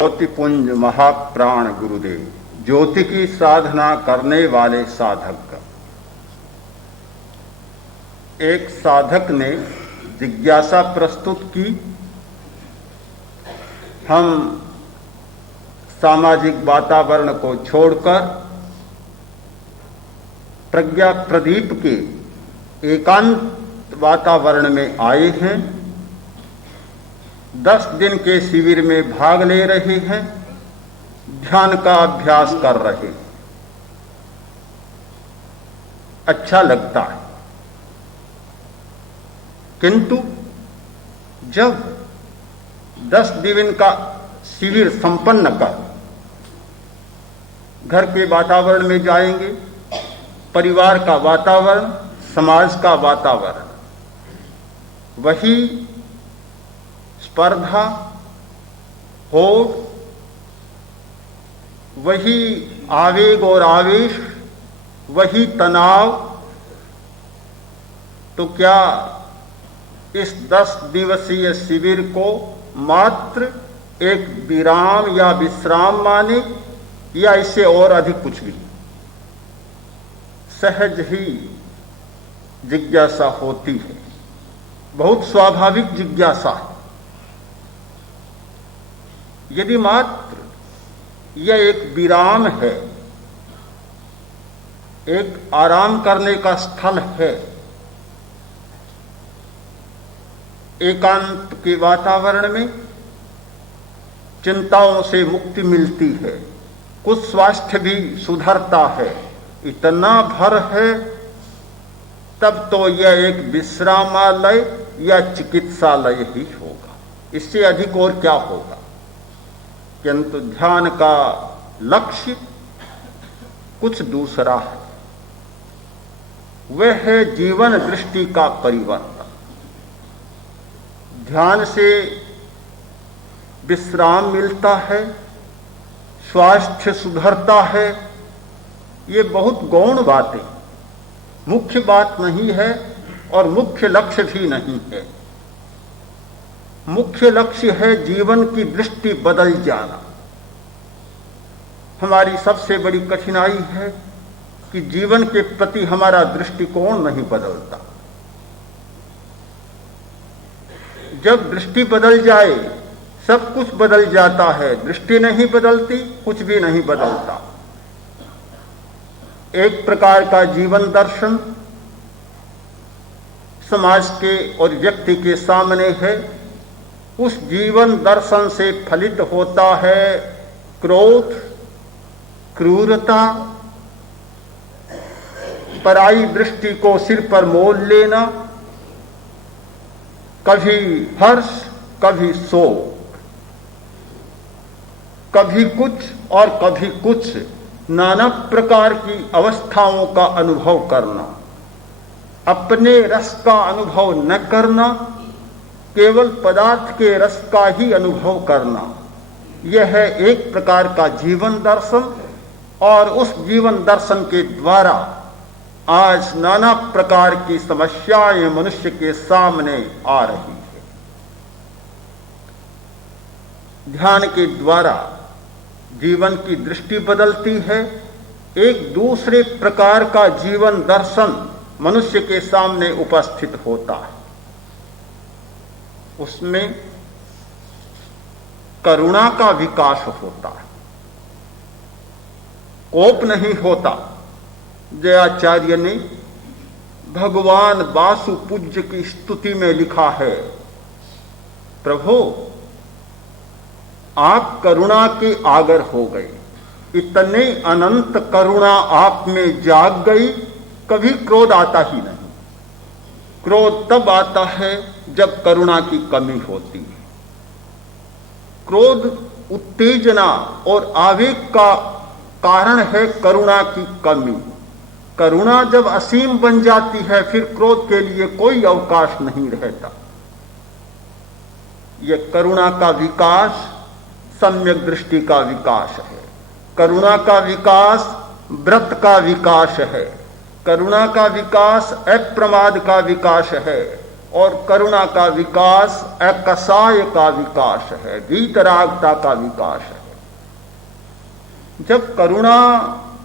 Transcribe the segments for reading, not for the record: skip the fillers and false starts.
ज्योतिपुंज महाप्राण गुरुदेव, ज्योति की साधना करने वाले साधक का। एक साधक ने जिज्ञासा प्रस्तुत की, हम सामाजिक वातावरण को छोड़कर प्रज्ञा प्रदीप के एकांत वातावरण में आए हैं। 10 दिन के शिविर में भाग ले रहे हैं, ध्यान का अभ्यास कर रहे हैं। अच्छा लगता है, किंतु जब 10 दिन का शिविर संपन्न कर घर के वातावरण में जाएंगे, परिवार का वातावरण, समाज का वातावरण, वही स्पर्धा, होड़, वही आवेग और आवेश, वही तनाव, तो क्या इस 10 दिवसीय शिविर को मात्र एक विराम या विश्राम माने, या इससे और अधिक कुछ भी? सहज ही जिज्ञासा होती है, बहुत स्वाभाविक जिज्ञासा है। यदि मात्र यह एक विराम है, एक आराम करने का स्थल है, एकांत के वातावरण में चिंताओं से मुक्ति मिलती है, कुछ स्वास्थ्य भी सुधरता है, इतना भर है, तब तो यह एक विश्रामालय या चिकित्सालय ही होगा, इससे अधिक और क्या होगा। किंतु ध्यान का लक्ष्य कुछ दूसरा है, वह है जीवन दृष्टि का परिवर्तन। ध्यान से विश्राम मिलता है, स्वास्थ्य सुधरता है, ये बहुत गौण बातें, मुख्य बात नहीं है और मुख्य लक्ष्य भी नहीं है। मुख्य लक्ष्य है जीवन की दृष्टि बदल जाना। हमारी सबसे बड़ी कठिनाई है कि जीवन के प्रति हमारा दृष्टिकोण नहीं बदलता। जब दृष्टि बदल जाए, सब कुछ बदल जाता है। दृष्टि नहीं बदलती, कुछ भी नहीं बदलता। एक प्रकार का जीवन दर्शन समाज के और व्यक्ति के सामने है। उस जीवन दर्शन से फलित होता है क्रोध, क्रूरता, पराई दृष्टि को सिर पर मोल लेना, कभी हर्ष, कभी शोक, कभी कुछ और कभी कुछ, नाना प्रकार की अवस्थाओं का अनुभव करना, अपने रस का अनुभव न करना, केवल पदार्थ के रस का ही अनुभव करना, यह है एक प्रकार का जीवन दर्शन। और उस जीवन दर्शन के द्वारा आज नाना प्रकार की समस्याएं मनुष्य के सामने आ रही है। ध्यान के द्वारा जीवन की दृष्टि बदलती है, एक दूसरे प्रकार का जीवन दर्शन मनुष्य के सामने उपस्थित होता है। उसमें करुणा का विकास होता है, कोप नहीं होता। जयाचार्य ने भगवान वासु पूज्य की स्तुति में लिखा है, प्रभु आप करुणा के आगर हो गए, इतने अनंत करुणा आप में जाग गई, कभी क्रोध आता ही नहीं। क्रोध तब आता है जब करुणा की कमी होती है। क्रोध उत्तेजना और आवेग का कारण है करुणा की कमी। करुणा जब असीम बन जाती है, फिर क्रोध के लिए कोई अवकाश नहीं रहता। यह करुणा का विकास सम्यक दृष्टि का विकास है। करुणा का विकास व्रत का विकास है। करुणा का विकास अप्रमाद का विकास है। और करुणा का विकास अकसाय का विकास है, वीतरागता का विकास है। जब करुणा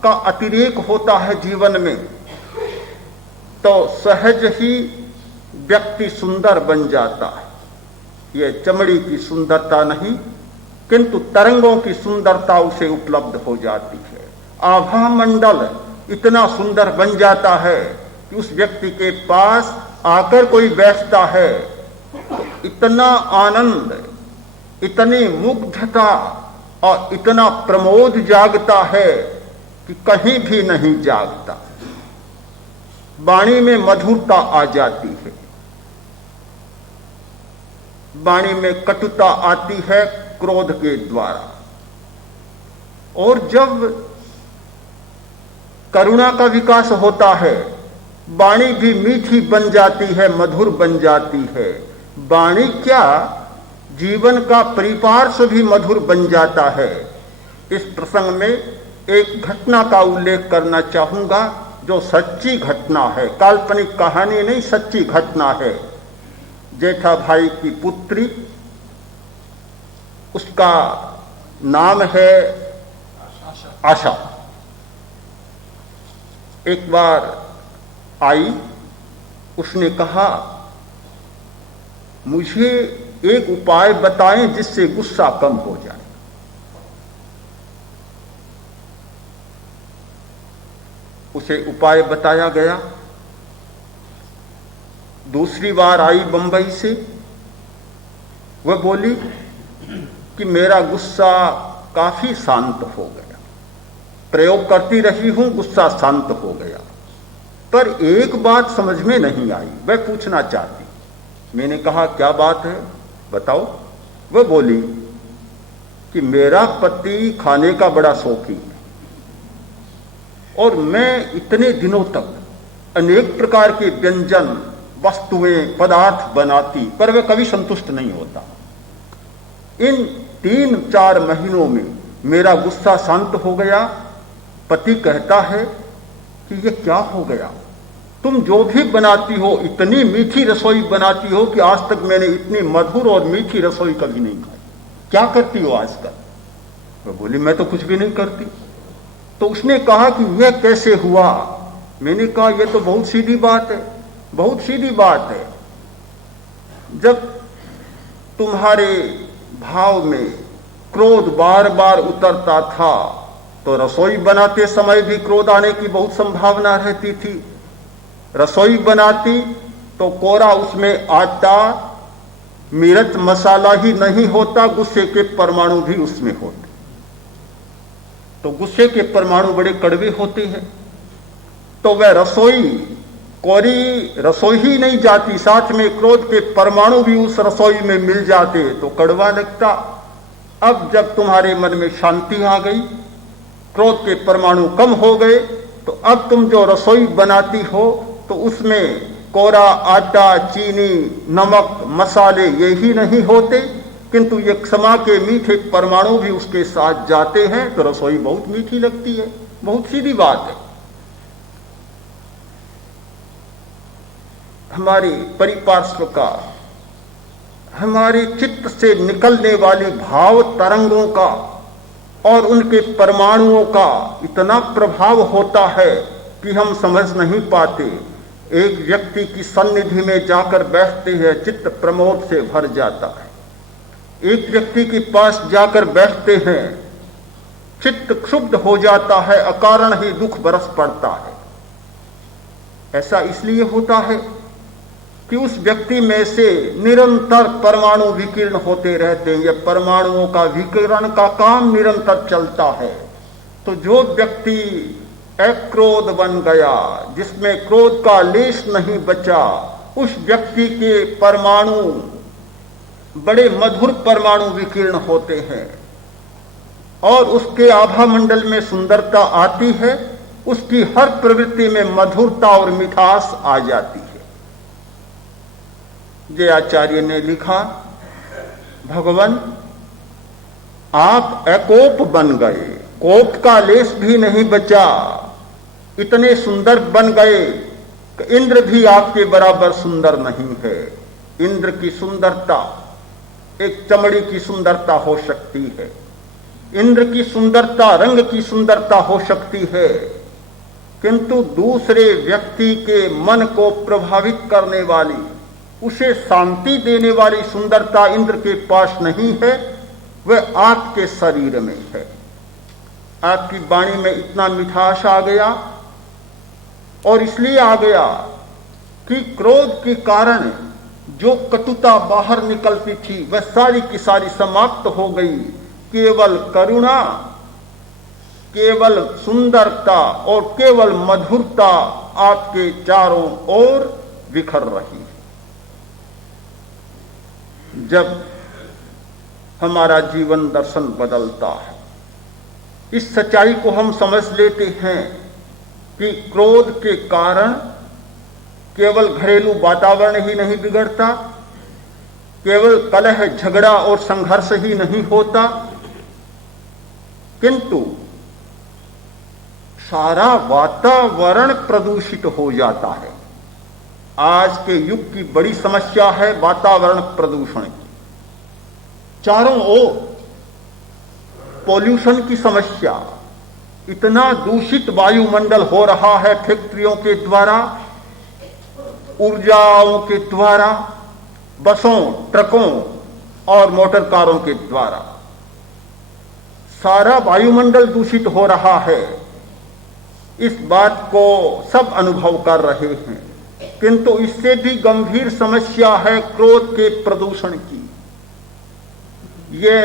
का अतिरेक होता है जीवन में तो सहज ही व्यक्ति सुंदर बन जाता है। यह चमड़ी की सुंदरता नहीं, किंतु तरंगों की सुंदरता उसे उपलब्ध हो जाती है। आभा मंडल इतना सुंदर बन जाता है कि उस व्यक्ति के पास आकर कोई बैठता है तो इतना आनंद, इतनी मुग्धता और इतना प्रमोद जागता है कि कहीं भी नहीं जागता। वाणी में मधुरता आ जाती है, वाणी में कटुता आती है क्रोध के द्वारा। और जब करुणा का विकास होता है, वाणी भी मीठी बन जाती है, मधुर बन जाती है। वाणी क्या, जीवन का परिपार्श भी मधुर बन जाता है। इस प्रसंग में एक घटना का उल्लेख करना चाहूंगा जो सच्ची घटना है, काल्पनिक कहानी नहीं, सच्ची घटना है। जेठा भाई की पुत्री, उसका नाम है आशा। एक बार आई, उसने कहा मुझे एक उपाय बताएं जिससे गुस्सा कम हो जाए। उसे उपाय बताया गया। दूसरी बार आई बंबई से, वह बोली कि मेरा गुस्सा काफी शांत हो गया, प्रयोग करती रही हूं, गुस्सा शांत हो गया। पर एक बात समझ में नहीं आई, वह पूछना चाहती। मैंने कहा क्या बात है बताओ। वह बोली कि मेरा पति खाने का बड़ा शौकीन है और मैं इतने दिनों तक अनेक प्रकार के व्यंजन, वस्तुएं, पदार्थ बनाती, पर वह कभी संतुष्ट नहीं होता। इन 3-4 महीनों में मेरा गुस्सा शांत हो गया। पति कहता है कि ये क्या हो गया, तुम जो भी बनाती हो इतनी मीठी रसोई बनाती हो कि आज तक मैंने इतनी मधुर और मीठी रसोई कभी नहीं खाई, क्या करती हो आजकल। वह बोली मैं तो कुछ भी नहीं करती। तो उसने कहा कि यह कैसे हुआ। मैंने कहा यह तो बहुत सीधी बात है, बहुत सीधी बात है। जब तुम्हारे भाव में क्रोध बार बार उतरता था तो रसोई बनाते समय भी क्रोध आने की बहुत संभावना रहती थी। रसोई बनाती तो कोरा उसमें आटा, मिर्च, मसाला ही नहीं होता, गुस्से के परमाणु भी उसमें होते। तो गुस्से के परमाणु बड़े कड़वे होते हैं। तो वह रसोई, कोरी रसोई ही नहीं जाती, साथ में क्रोध के परमाणु भी उस रसोई में मिल जाते तो कड़वा लगता। अब जब तुम्हारे मन में शांति आ गई, क्रोध के परमाणु कम हो गए, तो अब तुम जो रसोई बनाती हो तो उसमें कोरा आटा, चीनी, नमक, मसाले ये ही नहीं होते, किंतु ये क्षमा के मीठे परमाणु भी उसके साथ जाते हैं तो रसोई बहुत मीठी लगती है। बहुत सीधी बात है। हमारे परिपार्श्व का, हमारे चित्त से निकलने वाली भाव तरंगों का और उनके परमाणुओं का इतना प्रभाव होता है कि हम समझ नहीं पाते। एक व्यक्ति की सन्निधि में जाकर बैठते हैं, चित्त प्रमोद से भर जाता है। एक व्यक्ति के पास जाकर बैठते हैं, चित्त क्षुब्ध हो जाता है, अकारण ही दुख बरस पड़ता है। ऐसा इसलिए होता है कि उस व्यक्ति में से निरंतर परमाणु विकीर्ण होते रहते हैं। यह परमाणुओं का विकिरण का काम निरंतर चलता है। तो जो व्यक्ति अक्रोध बन गया, जिसमें क्रोध का लेश नहीं बचा, उस व्यक्ति के परमाणु बड़े मधुर परमाणु विकीर्ण होते हैं और उसके आभा मंडल में सुंदरता आती है। उसकी हर प्रवृत्ति में मधुरता और मिठास आ जाती है। जय आचार्य ने लिखा, भगवान आप अकोप बन गए, कोप का लेश भी नहीं बचा, इतने सुंदर बन गए कि इंद्र भी आपके बराबर सुंदर नहीं है। इंद्र की सुंदरता एक चमड़ी की सुंदरता हो सकती है, इंद्र की सुंदरता रंग की सुंदरता हो सकती है, किंतु दूसरे व्यक्ति के मन को प्रभावित करने वाली, उसे शांति देने वाली सुंदरता इंद्र के पास नहीं है, वह आपके शरीर में है। आपकी वाणी में इतना मिठास आ गया, और इसलिए आ गया कि क्रोध के कारण जो कटुता बाहर निकलती थी वह सारी की सारी समाप्त हो गई। केवल करुणा, केवल सुंदरता और केवल मधुरता आपके चारों ओर बिखर रही है। जब हमारा जीवन दर्शन बदलता है, इस सच्चाई को हम समझ लेते हैं कि क्रोध के कारण केवल घरेलू वातावरण ही नहीं बिगड़ता, केवल कलह, झगड़ा और संघर्ष ही नहीं होता, किंतु सारा वातावरण प्रदूषित हो जाता है। आज के युग की बड़ी समस्या है वातावरण प्रदूषण की। चारों ओर पॉल्यूशन की समस्या, इतना दूषित वायुमंडल हो रहा है फैक्ट्रियों के द्वारा, ऊर्जाओं के द्वारा, बसों, ट्रकों और मोटर कारों के द्वारा सारा वायुमंडल दूषित हो रहा है। इस बात को सब अनुभव कर रहे हैं, किंतु इससे भी गंभीर समस्या है क्रोध के प्रदूषण की। ये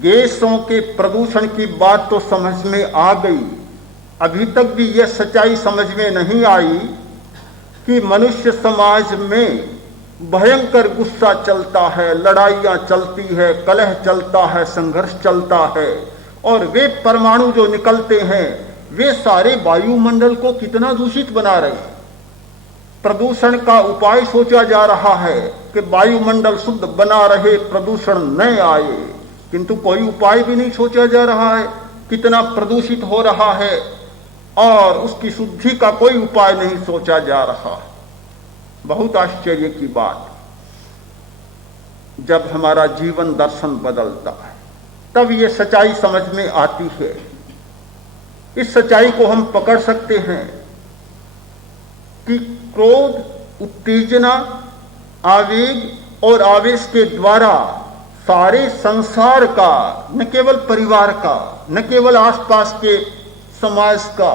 गैसों के प्रदूषण की बात तो समझ में आ गई, अभी तक भी यह सच्चाई समझ में नहीं आई कि मनुष्य समाज में भयंकर गुस्सा चलता है, लड़ाइयां चलती है, कलह चलता है, संघर्ष चलता है, और वे परमाणु जो निकलते हैं वे सारे वायुमंडल को कितना दूषित बना रहे हैं। प्रदूषण का उपाय सोचा जा रहा है कि वायुमंडल शुद्ध बना रहे, प्रदूषण न आए, किंतु कोई उपाय भी नहीं सोचा जा रहा है। कितना प्रदूषित हो रहा है और उसकी शुद्धि का कोई उपाय नहीं सोचा जा रहा। बहुत आश्चर्य की बात, जब हमारा जीवन दर्शन बदलता है तब ये सच्चाई समझ में आती है। इस सच्चाई को हम पकड़ सकते हैं कि क्रोध, उत्तेजना, आवेग और आवेश के द्वारा सारे संसार का, न केवल परिवार का, न केवल आसपास के समाज का,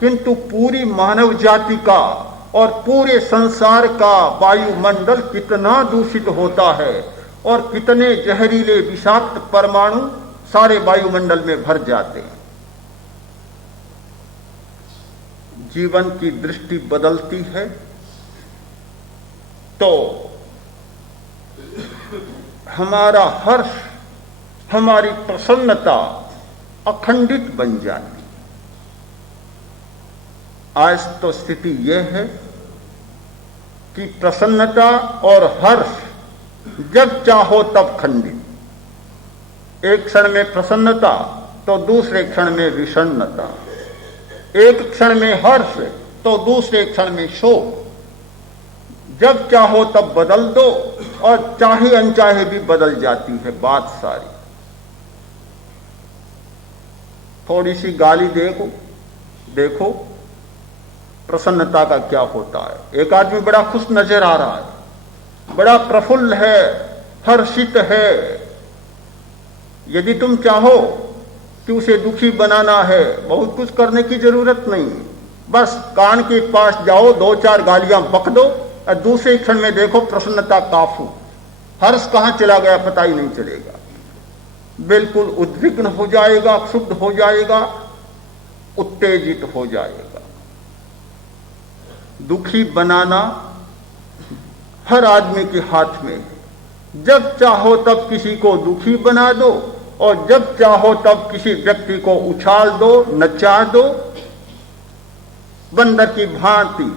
किंतु पूरी मानव जाति का और पूरे संसार का वायुमंडल कितना दूषित होता है, और कितने जहरीले विषाक्त परमाणु सारे वायुमंडल में भर जाते हैं। जीवन की दृष्टि बदलती है तो हमारा हर्ष, हमारी प्रसन्नता अखंडित बन जाती। आज तो स्थिति यह है कि प्रसन्नता और हर्ष जब चाहो तब खंडित। एक क्षण में प्रसन्नता तो दूसरे क्षण में विषन्नता, एक क्षण में हर्ष तो दूसरे क्षण में शोक। जब चाहो तब बदल दो, और चाहे अनचाहे भी बदल जाती है बात सारी। थोड़ी सी गाली देखो प्रसन्नता का क्या होता है। एक आदमी बड़ा खुश नजर आ रहा है, बड़ा प्रफुल्ल है, हर्षित है। यदि तुम चाहो कि उसे दुखी बनाना है, बहुत कुछ करने की जरूरत नहीं, बस कान के पास जाओ, दो चार गालियां बक दो, और दूसरे क्षण में देखो प्रसन्नता काफू, हर्ष कहां चला गया पता ही नहीं चलेगा। बिल्कुल उद्विग्न हो जाएगा, क्षुब्ध हो जाएगा, उत्तेजित हो जाएगा। दुखी बनाना हर आदमी के हाथ में है। जब चाहो तब किसी को दुखी बना दो, और जब चाहो तब किसी व्यक्ति को उछाल दो, नचा दो, बंदर की भांति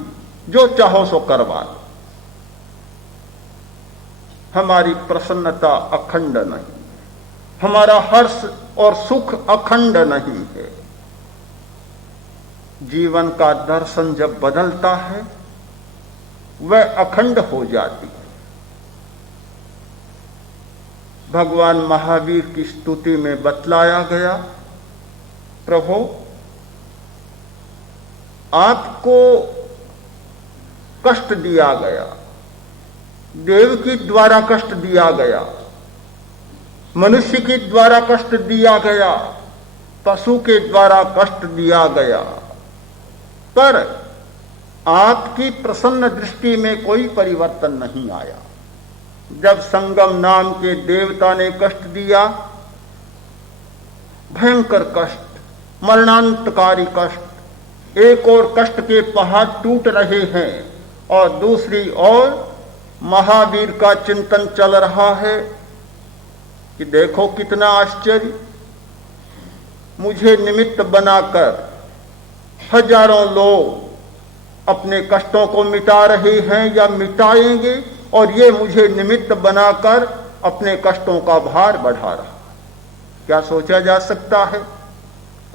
जो चाहो सो करवा दो। हमारी प्रसन्नता अखंड नहीं, हमारा हर्ष और सुख अखंड नहीं है। जीवन का दर्शन जब बदलता है वह अखंड हो जाती है। भगवान महावीर की स्तुति में बतलाया गया, प्रभु आपको कष्ट दिया गया, देव के द्वारा कष्ट दिया गया, मनुष्य के द्वारा कष्ट दिया गया, पशु के द्वारा कष्ट दिया गया, पर आपकी प्रसन्न दृष्टि में कोई परिवर्तन नहीं आया। जब संगम नाम के देवता ने कष्ट दिया, भयंकर कष्ट, मरणांतकारी कष्ट, एक और कष्ट के पहाड़ टूट रहे हैं और दूसरी ओर महावीर का चिंतन चल रहा है कि देखो कितना आश्चर्य, मुझे निमित्त बनाकर हजारों लोग अपने कष्टों को मिटा रहे हैं या मिटाएंगे, और ये मुझे निमित्त बनाकर अपने कष्टों का भार बढ़ा रहा। क्या सोचा जा सकता है?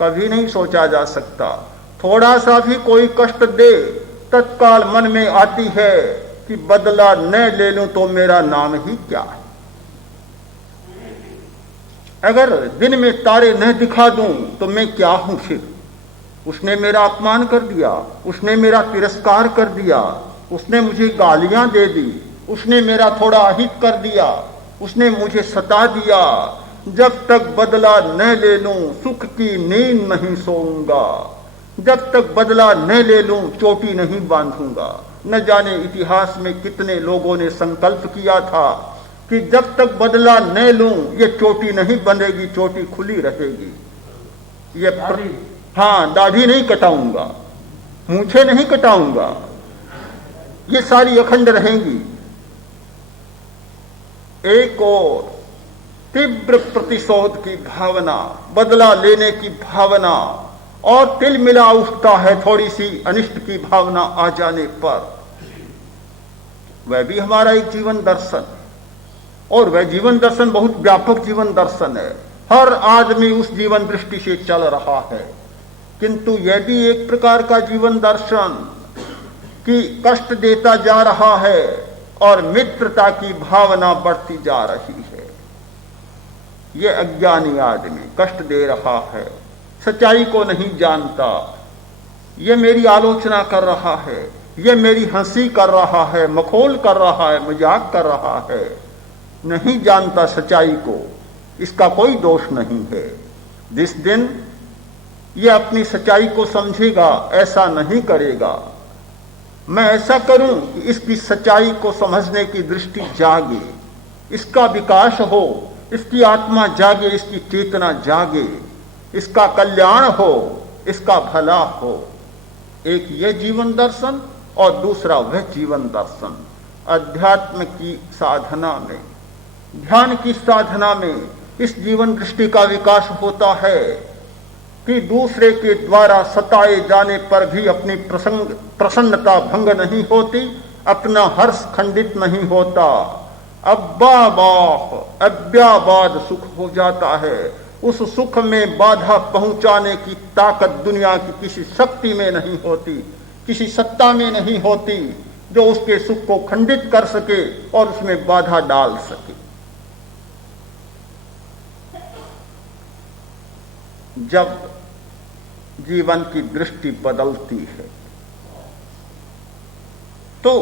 कभी नहीं सोचा जा सकता। थोड़ा सा भी कोई कष्ट दे, तत्काल मन में आती है कि बदला न ले लूं तो मेरा नाम ही क्या है। अगर दिन में तारे न दिखा दूं तो मैं क्या हूं फिर? उसने मेरा अपमान कर दिया, उसने मेरा तिरस्कार कर दिया, उसने मुझे गालियां दे दी, उसने मेरा थोड़ा अहित कर दिया, उसने मुझे सता दिया। जब तक बदला न ले लूं सुख की नींद नहीं सोऊंगा, जब तक बदला न ले लूं चोटी नहीं बांधूंगा। न जाने इतिहास में कितने लोगों ने संकल्प किया था कि जब तक बदला न लूं ये चोटी नहीं बंधेगी, चोटी खुली रहेगी। हाँ, दाढ़ी नहीं कटाऊंगा, मूंछें नहीं कटाऊंगा, ये सारी अखंड रहेंगी। एक और तीव्र प्रतिशोध की भावना, बदला लेने की भावना, और तिल मिला उठता है थोड़ी सी अनिष्ट की भावना आ जाने पर। वह भी हमारा एक जीवन दर्शन, और वह जीवन दर्शन बहुत व्यापक जीवन दर्शन है। हर आदमी उस जीवन दृष्टि से चल रहा है, किंतु यह भी एक प्रकार का जीवन दर्शन कि कष्ट देता जा रहा है और मित्रता की भावना बढ़ती जा रही है। यह अज्ञानी आदमी कष्ट दे रहा है, सच्चाई को नहीं जानता, यह मेरी आलोचना कर रहा है, यह मेरी हंसी कर रहा है, मखौल कर रहा है, मजाक कर रहा है, नहीं जानता सच्चाई को। इसका कोई दोष नहीं है। जिस दिन यह अपनी सच्चाई को समझेगा, ऐसा नहीं करेगा। मैं ऐसा करूं कि इसकी सच्चाई को समझने की दृष्टि जागे, इसका विकास हो, इसकी आत्मा जागे, इसकी चेतना जागे, इसका कल्याण हो, इसका भला हो। एक ये जीवन दर्शन और दूसरा वह जीवन दर्शन। अध्यात्म की साधना में, ध्यान की साधना में इस जीवन दृष्टि का विकास होता है कि दूसरे के द्वारा सताए जाने पर भी अपनी प्रसन्नता भंग नहीं होती, अपना हर्ष खंडित नहीं होता, अव्याबाद सुख हो जाता है। उस सुख में बाधा पहुंचाने की ताकत दुनिया की किसी शक्ति में नहीं होती, किसी सत्ता में नहीं होती जो उसके सुख को खंडित कर सके और उसमें बाधा डाल सके। जब जीवन की दृष्टि बदलती है तो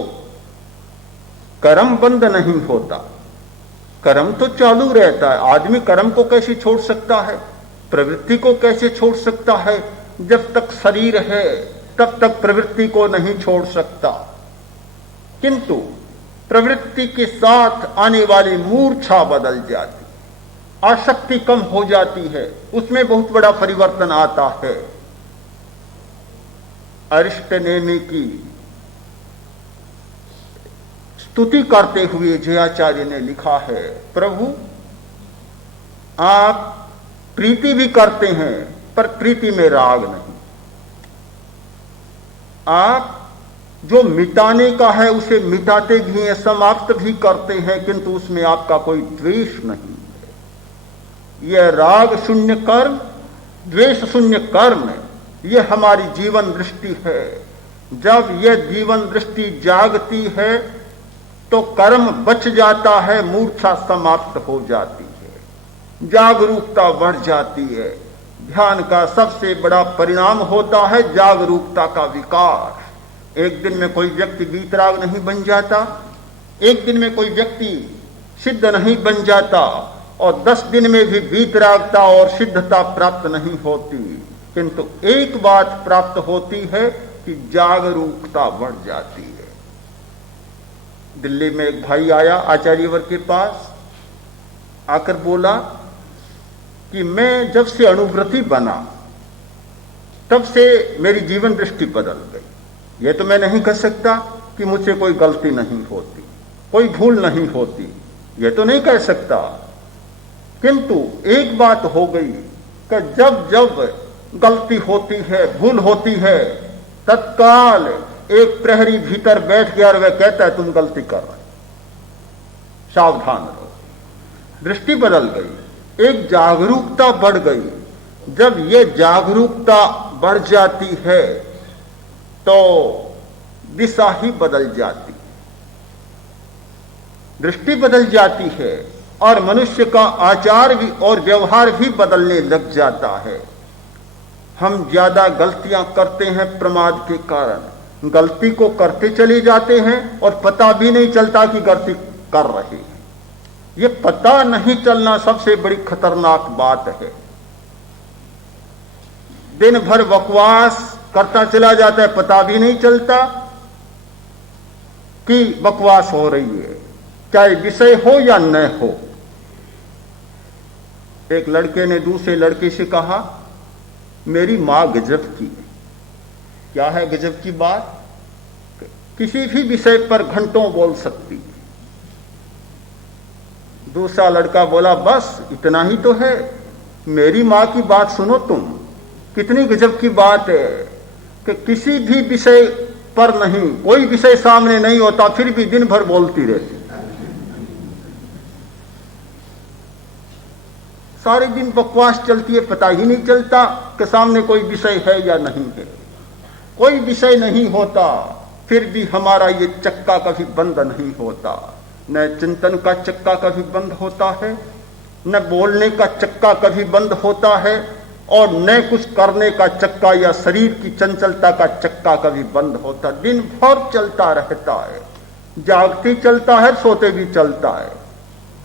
कर्म बंद नहीं होता, कर्म तो चालू रहता है। आदमी कर्म को कैसे छोड़ सकता है, प्रवृत्ति को कैसे छोड़ सकता है? जब तक शरीर है तब तक प्रवृत्ति को नहीं छोड़ सकता, किंतु प्रवृत्ति के साथ आने वाली मूर्छा बदल जाती, आसक्ति कम हो जाती है, उसमें बहुत बड़ा परिवर्तन आता है। अरिष्टनेमि की स्तुति करते हुए जयाचार्य ने लिखा है, प्रभु आप प्रीति भी करते हैं पर प्रीति में राग नहीं, आप जो मिटाने का है उसे मिटाते भी हैं, समाप्त भी करते हैं, किंतु उसमें आपका कोई द्वेष नहीं है। यह राग शून्य कर्म, द्वेष शून्य कर्म है, ये हमारी जीवन दृष्टि है। जब ये जीवन दृष्टि जागती है तो कर्म बच जाता है, मूर्छा समाप्त हो जाती है, जागरूकता बढ़ जाती है। ध्यान का सबसे बड़ा परिणाम होता है जागरूकता का विकास। एक दिन में कोई व्यक्ति वीतराग नहीं बन जाता, एक दिन में कोई व्यक्ति सिद्ध नहीं बन जाता, और 10 दिन में भी वीतरागता और सिद्धता प्राप्त नहीं होती। किंतु एक बात प्राप्त होती है कि जागरूकता बढ़ जाती है। दिल्ली में एक भाई आया आचार्यवर के पास, आकर बोला कि मैं जब से अनुभूति बना तब से मेरी जीवन दृष्टि बदल गई। यह तो मैं नहीं कह सकता कि मुझसे कोई गलती नहीं होती, कोई भूल नहीं होती, यह तो नहीं कह सकता। किंतु एक बात हो गई कि जब जब गलती होती है, भूल होती है, तत्काल एक प्रहरी भीतर बैठ गया और वह कहता है तुम गलती कर रहे, सावधान रहो। दृष्टि बदल गई, एक जागरूकता बढ़ गई। जब ये जागरूकता बढ़ जाती है तो दिशा ही बदल जाती है, दृष्टि बदल जाती है, और मनुष्य का आचार भी और व्यवहार भी बदलने लग जाता है। हम ज्यादा गलतियां करते हैं प्रमाद के कारण, गलती को करते चले जाते हैं और पता भी नहीं चलता कि गलती कर रहे हैं। ये पता नहीं चलना सबसे बड़ी खतरनाक बात है। दिन भर बकवास करता चला जाता है, पता भी नहीं चलता कि बकवास हो रही है, चाहे विषय हो या न हो। एक लड़के ने दूसरे लड़के से कहा मेरी मां गजब की है। क्या है गजब की बात? किसी भी विषय पर घंटों बोल सकती है। दूसरा लड़का बोला बस इतना ही तो है, मेरी मां की बात सुनो तुम, कितनी गजब की बात है कि किसी भी विषय पर नहीं, कोई विषय सामने नहीं होता फिर भी दिन भर बोलती रहती, सारे दिन बकवास चलती है, पता ही नहीं चलता कि सामने कोई विषय है या नहीं है। कोई विषय नहीं होता फिर भी हमारा ये चक्का कभी बंद नहीं होता। न चिंतन का चक्का कभी बंद होता है, न बोलने का चक्का कभी बंद होता है, और न कुछ करने का चक्का या शरीर की चंचलता का चक्का कभी बंद होता। दिन भर चलता रहता है, जागते चलता है, सोते भी चलता है।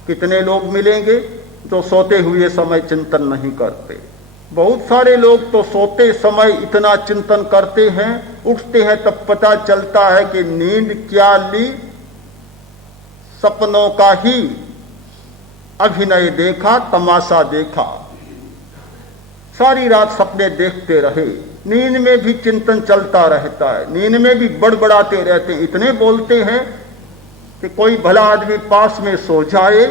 कितने लोग मिलेंगे जो सोते हुए समय चिंतन नहीं करते? बहुत सारे लोग तो सोते समय इतना चिंतन करते हैं, उठते हैं तब पता चलता है कि नींद क्या ली, सपनों का ही अभिनय देखा, तमाशा देखा। सारी रात सपने देखते रहे, नींद में भी चिंतन चलता रहता है, नींद में भी बड़बड़ाते रहते हैं। इतने बोलते हैं कि कोई भला आदमी पास में सो जाए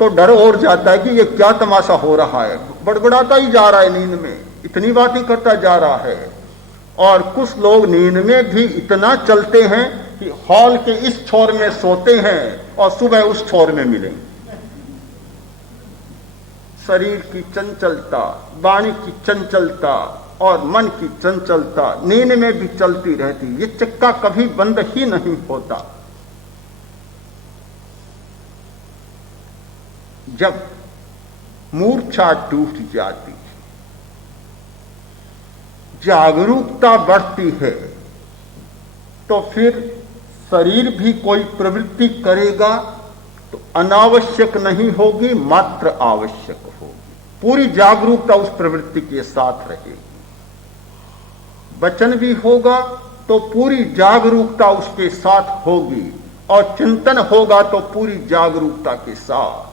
तो डर और जाता है कि ये क्या तमाशा हो रहा है, बड़बड़ाता ही जा रहा है, नींद में इतनी बातें करता जा रहा है। और कुछ लोग नींद में भी इतना चलते हैं कि हॉल के इस छोर में सोते हैं और सुबह उस छोर में मिलेंगे। शरीर की चंचलता, वाणी की चंचलता और मन की चंचलता नींद में भी चलती रहती, ये चक्का कभी बंद ही नहीं होता। जब मूर्छा टूट जाती, जागरूकता बढ़ती है, तो फिर शरीर भी कोई प्रवृत्ति करेगा तो अनावश्यक नहीं होगी, मात्र आवश्यक होगी। पूरी जागरूकता उस प्रवृत्ति के साथ रहेगी। वचन भी होगा तो पूरी जागरूकता उसके साथ होगी, और चिंतन होगा तो पूरी जागरूकता के साथ।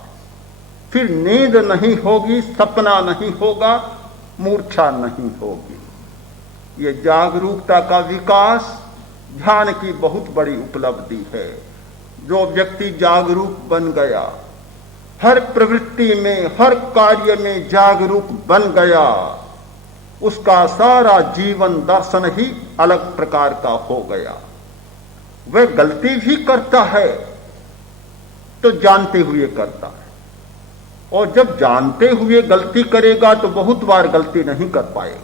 फिर नींद नहीं होगी, सपना नहीं होगा, मूर्छा नहीं होगी। ये जागरूकता का विकास ध्यान की बहुत बड़ी उपलब्धि है। जो व्यक्ति जागरूक बन गया, हर प्रवृत्ति में, हर कार्य में जागरूक बन गया, उसका सारा जीवन दर्शन ही अलग प्रकार का हो गया। वह गलती भी करता है तो जानते हुए करता है, और जब जानते हुए गलती करेगा तो बहुत बार गलती नहीं कर पाएगा।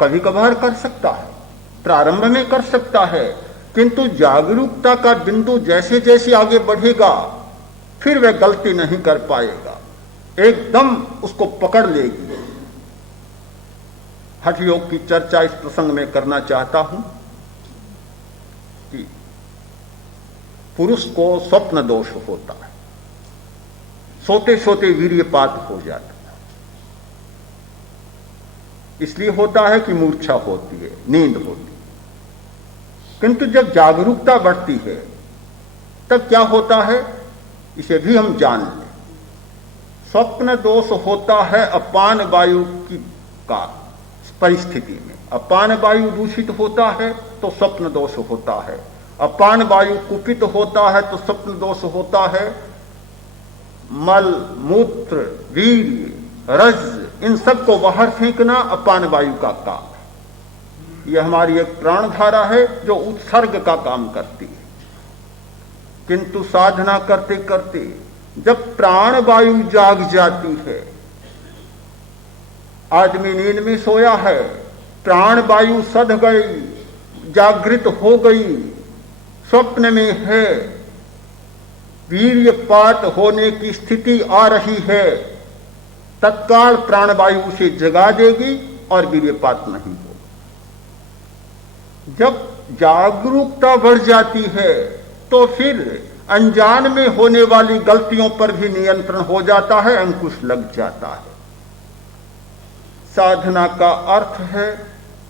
कभी कभार कर सकता है, प्रारंभ में कर सकता है, किंतु जागरूकता का बिंदु जैसे जैसे आगे बढ़ेगा फिर वह गलती नहीं कर पाएगा, एकदम उसको पकड़ लेगी। हठ योग की चर्चा इस प्रसंग में करना चाहता हूं कि पुरुष को स्वप्न दोष होता है, सोते सोते वीर्यपात हो जाता है। इसलिए होता है कि मूर्छा होती है, नींद होती है। किंतु जब जागरूकता बढ़ती है तब क्या होता है, इसे भी हम जान लें। स्वप्न दोष होता है अपान वायु की का परिस्थिति में। अपान वायु दूषित होता है तो स्वप्न दोष होता है, अपान वायु कुपित होता है तो स्वप्न दोष होता है। मल, मूत्र, वीर्य, रज, इन सबको बाहर फेंकना अपान वायु का काम है। यह हमारी एक प्राणधारा है जो उत्सर्ग का काम करती है। किंतु साधना करते करते जब प्राण वायु जाग जाती है, आदमी नींद में सोया है, प्राण वायु सध गई, जागृत हो गई, स्वप्न में है, वीर्यपात होने की स्थिति आ रही है, तत्काल प्राणवायु उसे जगा देगी और वीर्यपात नहीं होगा। जब जागरूकता बढ़ जाती है तो फिर अनजान में होने वाली गलतियों पर भी नियंत्रण हो जाता है, अंकुश लग जाता है। साधना का अर्थ है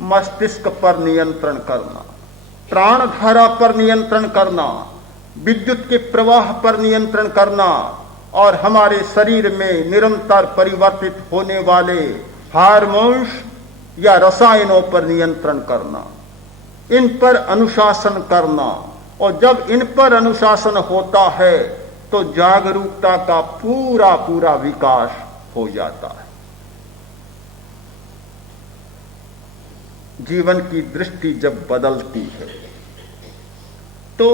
मस्तिष्क पर नियंत्रण करना, प्राणधारा पर नियंत्रण करना, विद्युत के प्रवाह पर नियंत्रण करना और हमारे शरीर में निरंतर परिवर्तित होने वाले हार्मोन्स या रसायनों पर नियंत्रण करना, इन पर अनुशासन करना। और जब इन पर अनुशासन होता है तो जागरूकता का पूरा पूरा विकास हो जाता है। जीवन की दृष्टि जब बदलती है तो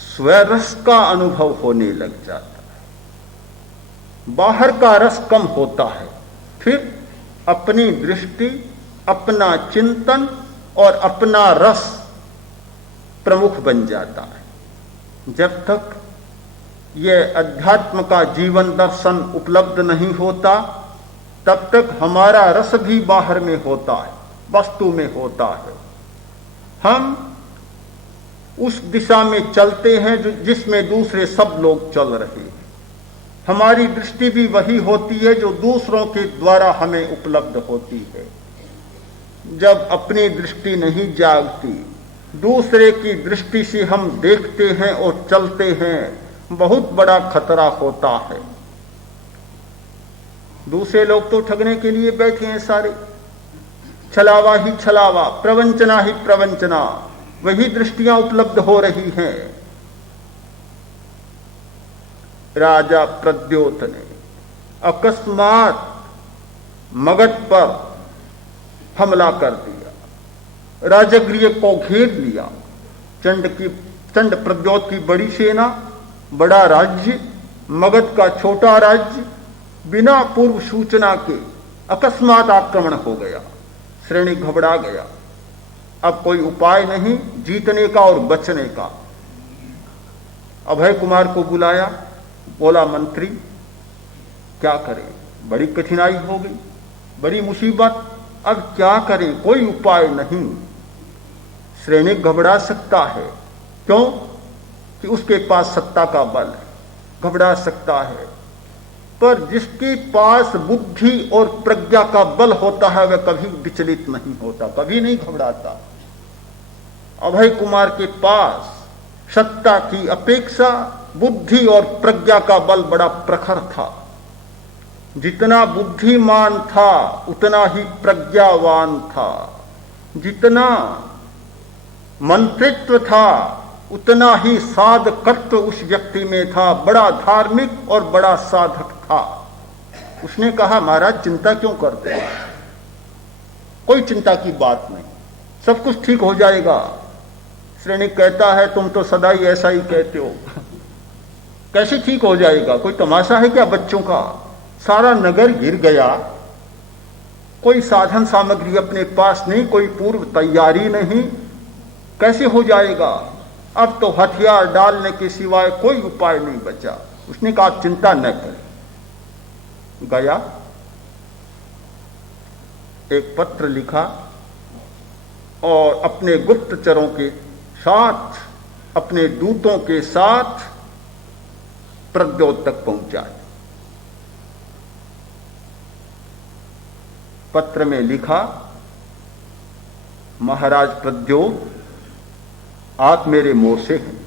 स्वरस का अनुभव होने लग जाता है, बाहर का रस कम होता है, फिर अपनी दृष्टि, अपना चिंतन और अपना रस प्रमुख बन जाता है। जब तक यह अध्यात्म का जीवन दर्शन उपलब्ध नहीं होता तब तक हमारा रस भी बाहर में होता है, वस्तु में होता है। हम उस दिशा में चलते हैं जिसमें दूसरे सब लोग चल रहे हैं। हमारी दृष्टि भी वही होती है जो दूसरों के द्वारा हमें उपलब्ध होती है। जब अपनी दृष्टि नहीं जागती, दूसरे की दृष्टि से हम देखते हैं और चलते हैं, बहुत बड़ा खतरा होता है। दूसरे लोग तो ठगने के लिए बैठे हैं सारे, छलावा ही छलावा, प्रवंचना ही प्रवंचना, वही दृष्टियां उपलब्ध हो रही हैं। राजा प्रद्योत ने अकस्मात मगध पर हमला कर दिया, राजगृह को घेर लिया। चंड प्रद्योत की बड़ी सेना, बड़ा राज्य, मगध का छोटा राज्य, बिना पूर्व सूचना के अकस्मात आक्रमण हो गया। श्रेणी घबरा गया, अब कोई उपाय नहीं जीतने का और बचने का। अभय कुमार को बुलाया, बोला मंत्री क्या करें, बड़ी कठिनाई हो गई, बड़ी मुसीबत, अब क्या करें, कोई उपाय नहीं। श्रेणी घबरा सकता है, क्यों कि उसके पास सत्ता का बल है, घबरा सकता है। पर जिसके पास बुद्धि और प्रज्ञा का बल होता है वह कभी विचलित नहीं होता, कभी नहीं घबराता। अभय कुमार के पास सत्ता की अपेक्षा बुद्धि और प्रज्ञा का बल बड़ा प्रखर था। जितना बुद्धिमान था उतना ही प्रज्ञावान था, जितना मंत्रित्व था उतना ही साधकत्व उस व्यक्ति में था, बड़ा धार्मिक और बड़ा साधक था। उसने कहा महाराज चिंता क्यों करते हैं, कोई चिंता की बात नहीं, सब कुछ ठीक हो जाएगा। श्रेणी कहता है तुम तो सदा ही ऐसा ही कहते हो, कैसे ठीक हो जाएगा, कोई तमाशा है क्या बच्चों का, सारा नगर गिर गया, कोई साधन सामग्री अपने पास नहीं, कोई पूर्व तैयारी नहीं, कैसे हो जाएगा? अब तो हथियार डालने के सिवाय कोई उपाय नहीं बचा। उसने कहा आप चिंता न करें। गया, एक पत्र लिखा और अपने गुप्तचरों के साथ, अपने दूतों के साथ प्रद्योत तक पहुंचाया। पत्र में लिखा, महाराज प्रद्योत, आप मेरे मोसे हैं।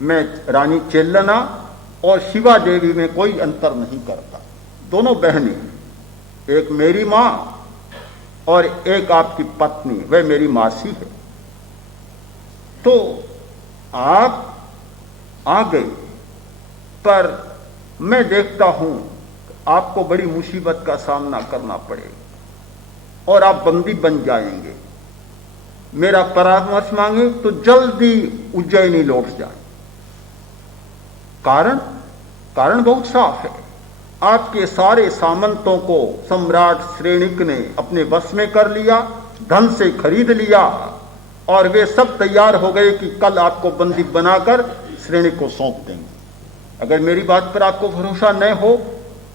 मैं रानी चेल्लना और शिवा देवी में कोई अंतर नहीं करता। दोनों बहनें, एक मेरी मां और एक आपकी पत्नी, वह मेरी मासी है। तो आप आ गए, पर मैं देखता हूं आपको बड़ी मुसीबत का सामना करना पड़ेगा और आप बंदी बन जाएंगे। मेरा परामर्श मांगे तो जल्दी उज्जैनी लौट जाए। कारण बहुत साफ है। आपके सारे सामंतों को सम्राट श्रेणिक ने अपने वश में कर लिया, धन से खरीद लिया और वे सब तैयार हो गए कि कल आपको बंदी बनाकर श्रेणिक को सौंप देंगे। अगर मेरी बात पर आपको भरोसा न हो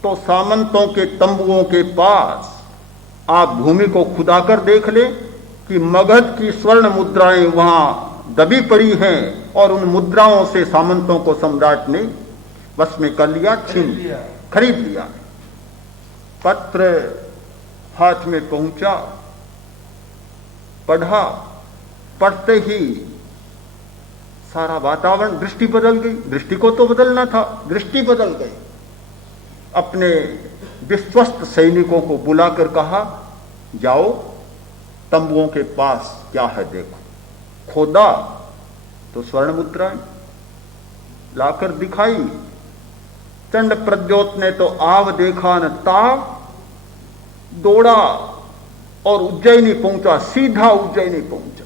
तो सामंतों के तंबुओं के पास आप भूमि को खुदाकर देख ले कि मगध की स्वर्ण मुद्राएं वहां दबी पड़ी हैं और उन मुद्राओं से सामंतों को सम्राट ने वश में कर लिया, छीन लिया, खरीद लिया। पत्र हाथ में पहुंचा, पढ़ा, पढ़ते ही सारा वातावरण, दृष्टि बदल गई। दृष्टि को तो बदलना था, दृष्टि बदल गई। अपने विश्वस्त सैनिकों को बुलाकर कहा, जाओ तंबुओं के पास क्या है देखो। खोदा तो स्वर्ण मुद्राएं लाकर दिखाई। चंड प्रद्योत ने तो आव देखा न ताव, दौड़ा और उज्जैनी पहुंचा, सीधा उज्जैनी पहुंचा।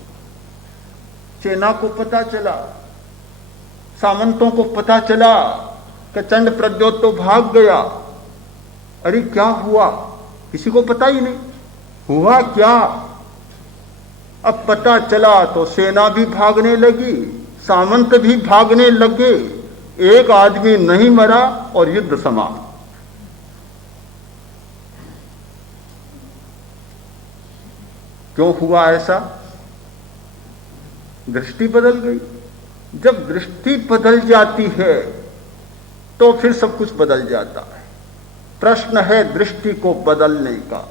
सेना को पता चला, सामंतों को पता चला कि चंड प्रद्योत तो भाग गया। अरे क्या हुआ, किसी को पता ही नहीं हुआ क्या। अब पता चला तो सेना भी भागने लगी, सामंत भी भागने लगे। एक आदमी नहीं मरा और युद्ध समाप्त। क्यों हुआ ऐसा? दृष्टि बदल गई। जब दृष्टि बदल जाती है तो फिर सब कुछ बदल जाता है। प्रश्न है दृष्टि को बदलने का।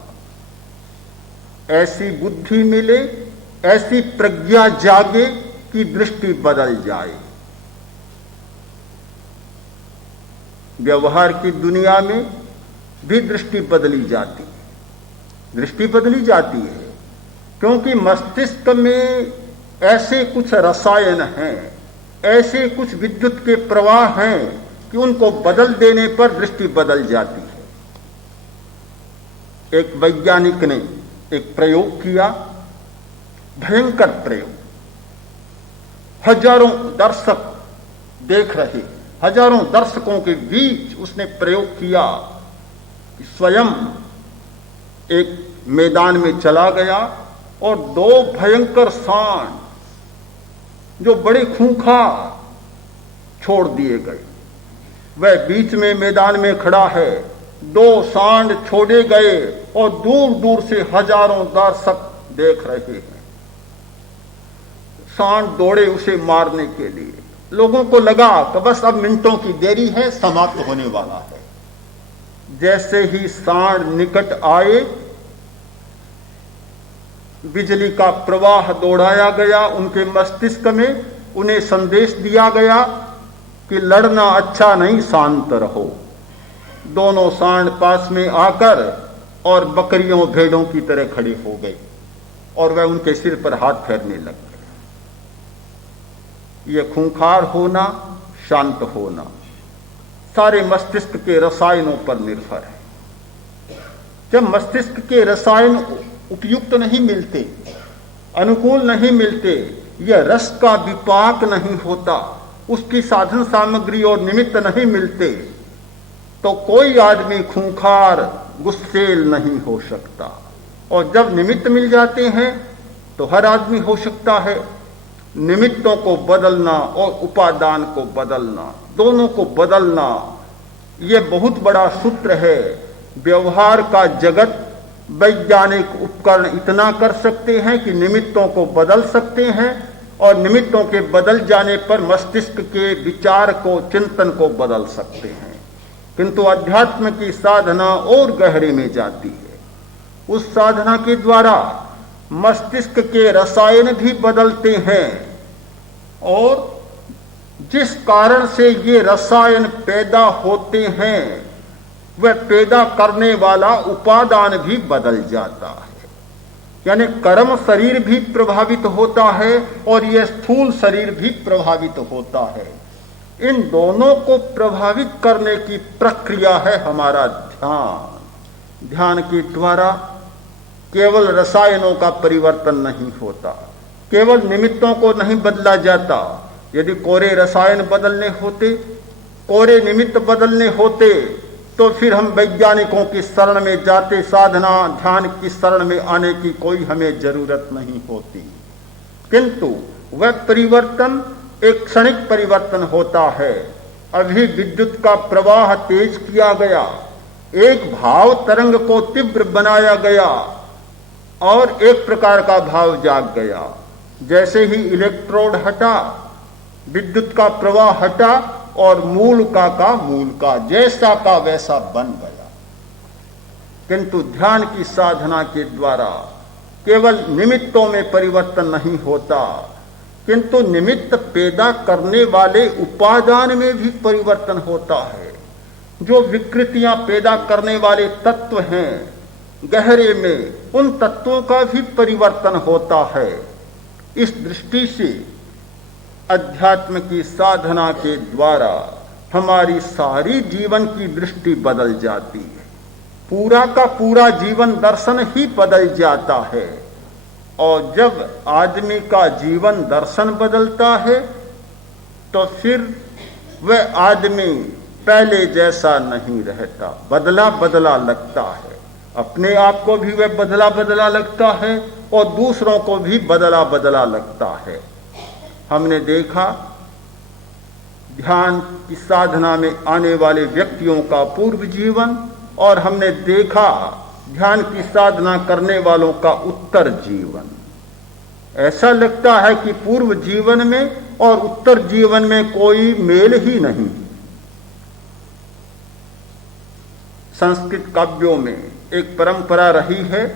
ऐसी बुद्धि मिले, ऐसी प्रज्ञा जागे कि दृष्टि बदल जाए। व्यवहार की दुनिया में भी दृष्टि बदली जाती है। दृष्टि बदली जाती है क्योंकि मस्तिष्क में ऐसे कुछ रसायन हैं, ऐसे कुछ विद्युत के प्रवाह हैं कि उनको बदल देने पर दृष्टि बदल जाती है। एक वैज्ञानिक ने एक प्रयोग किया, भयंकर प्रयोग। हजारों दर्शक देख रहे, हजारों दर्शकों के बीच उसने प्रयोग किया। स्वयं एक मैदान में चला गया और दो भयंकर सांड जो बड़े खूंखार छोड़ दिए गए। वह बीच में मैदान में खड़ा है, दो सांड छोड़े गए और दूर दूर से हजारों दर्शक देख रहे हैं। सांड दौड़े उसे मारने के लिए। लोगों को लगा कि बस अब मिनटों की देरी है, समाप्त होने वाला है। जैसे ही सांड निकट आए, बिजली का प्रवाह दौड़ाया गया उनके मस्तिष्क में। उन्हें संदेश दिया गया कि लड़ना अच्छा नहीं, शांत रहो। दोनों सांड पास में आकर और बकरियों भेड़ों की तरह खड़े हो गए और वह उनके सिर पर हाथ फेरने लग गए। यह खूंखार होना, शांत होना सारे मस्तिष्क के रसायनों पर निर्भर है। जब मस्तिष्क के रसायन उपयुक्त नहीं मिलते, अनुकूल नहीं मिलते, यह रस का विपाक नहीं होता, उसकी साधन सामग्री और निमित्त नहीं मिलते, तो कोई आदमी खूंखार गुस्सेल नहीं हो सकता। और जब निमित्त मिल जाते हैं तो हर आदमी हो सकता है। निमित्तों को बदलना और उपादान को बदलना, दोनों को बदलना, ये बहुत बड़ा सूत्र है। व्यवहार का जगत, वैज्ञानिक उपकरण इतना कर सकते हैं कि निमित्तों को बदल सकते हैं और निमित्तों के बदल जाने पर मस्तिष्क के विचार को, चिंतन को बदल सकते हैं। किंतु अध्यात्म की साधना और गहरे में जाती है। उस साधना के द्वारा मस्तिष्क के रसायन भी बदलते हैं और जिस कारण से ये रसायन पैदा होते हैं वह पैदा करने वाला उपादान भी बदल जाता है। यानी कर्म शरीर भी प्रभावित होता है और यह स्थूल शरीर भी प्रभावित होता है। इन दोनों को प्रभावित करने की प्रक्रिया है हमारा ध्यान। ध्यान के द्वारा केवल रसायनों का परिवर्तन नहीं होता, केवल निमित्तों को नहीं बदला जाता। यदि कोरे रसायन बदलने होते, कोरे निमित्त बदलने होते तो फिर हम वैज्ञानिकों की शरण में जाते, साधना ध्यान की शरण में आने की कोई हमें जरूरत नहीं होती। किंतु वह परिवर्तन एक क्षणिक परिवर्तन होता है। अभी विद्युत का प्रवाह तेज किया गया, एक भाव तरंग को तीव्र बनाया गया और एक प्रकार का भाव जाग गया। जैसे ही इलेक्ट्रोड हटा, विद्युत का प्रवाह हटा और मूल का जैसा का वैसा बन गया। किंतु ध्यान की साधना के द्वारा केवल निमित्तों में परिवर्तन नहीं होता, किंतु निमित्त पैदा करने वाले उपादान में भी परिवर्तन होता है। जो विकृतियां पैदा करने वाले तत्व हैं गहरे में, उन तत्वों का भी परिवर्तन होता है। इस दृष्टि से अध्यात्म की साधना के द्वारा हमारी सारी जीवन की दृष्टि बदल जाती है। पूरा का पूरा जीवन दर्शन ही बदल जाता है। और जब आदमी का जीवन दर्शन बदलता है तो फिर वह आदमी पहले जैसा नहीं रहता, बदला बदला लगता है। अपने आप को भी वह बदला बदला लगता है और दूसरों को भी बदला बदला लगता है। हमने देखा ध्यान की साधना में आने वाले व्यक्तियों का पूर्व जीवन और हमने देखा ध्यान की साधना करने वालों का उत्तर जीवन। ऐसा लगता है कि पूर्व जीवन में और उत्तर जीवन में कोई मेल ही नहीं। संस्कृत काव्यों में एक परंपरा रही है,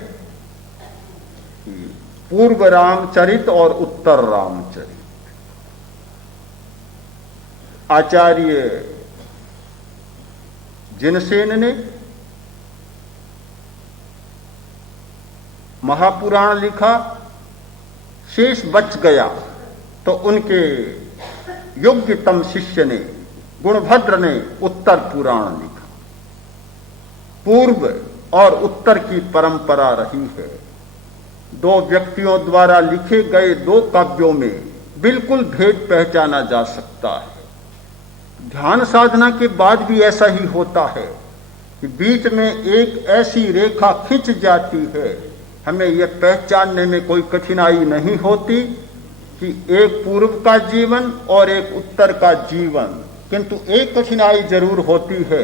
पूर्व रामचरित और उत्तर रामचरित। आचार्य जिनसेन ने महापुराण लिखा, शेष बच गया तो उनके योग्यतम शिष्य ने गुणभद्र ने उत्तर पुराण लिखा। पूर्व और उत्तर की परंपरा रही है। दो व्यक्तियों द्वारा लिखे गए दो काव्यों में बिल्कुल भेद पहचाना जा सकता है। ध्यान साधना के बाद भी ऐसा ही होता है कि बीच में एक ऐसी रेखा खिंच जाती है, हमें यह पहचानने में कोई कठिनाई नहीं होती कि एक पूर्व का जीवन और एक उत्तर का जीवन। किंतु एक कठिनाई जरूर होती है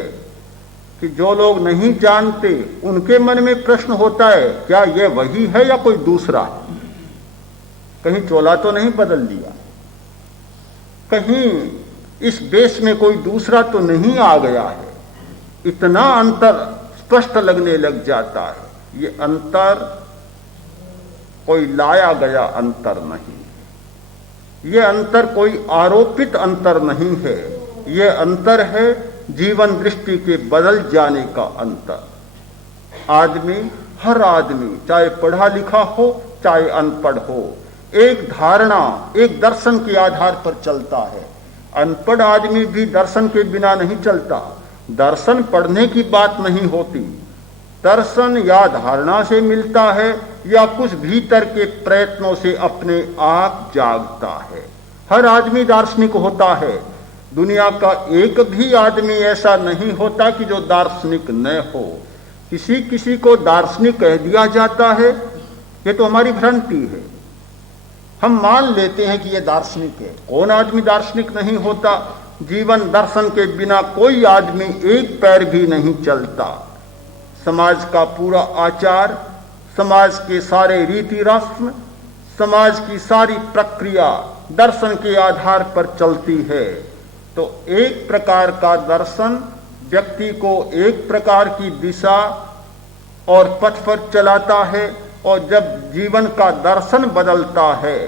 कि जो लोग नहीं जानते उनके मन में प्रश्न होता है, क्या यह वही है या कोई दूसरा है? कहीं चोला तो नहीं बदल दिया, कहीं इस देश में कोई दूसरा तो नहीं आ गया है। इतना अंतर स्पष्ट लगने लग जाता है। ये अंतर कोई लाया गया अंतर नहीं, ये अंतर कोई आरोपित अंतर नहीं है। ये अंतर है जीवन दृष्टि के बदल जाने का अंतर। आदमी, हर आदमी, चाहे पढ़ा लिखा हो चाहे अनपढ़ हो, एक धारणा, एक दर्शन के आधार पर चलता है। अनपढ़ आदमी भी दर्शन के बिना नहीं चलता। दर्शन पढ़ने की बात नहीं होती, दर्शन या धारणा से मिलता है या कुछ भीतर के प्रयत्नों से अपने आप जागता है। हर आदमी दार्शनिक होता है, दुनिया का एक भी आदमी ऐसा नहीं होता कि जो दार्शनिक न हो। किसी किसी को दार्शनिक कह दिया जाता है, ये तो हमारी भ्रांति है। हम मान लेते हैं कि ये दार्शनिक है। कौन आदमी दार्शनिक नहीं होता? जीवन दर्शन के बिना कोई आदमी एक पैर भी नहीं चलता। समाज का पूरा आचार, समाज के सारे रीति रस्म, समाज की सारी प्रक्रिया दर्शन के आधार पर चलती है। तो एक प्रकार का दर्शन व्यक्ति को एक प्रकार की दिशा और पथ पर चलाता है, और जब जीवन का दर्शन बदलता है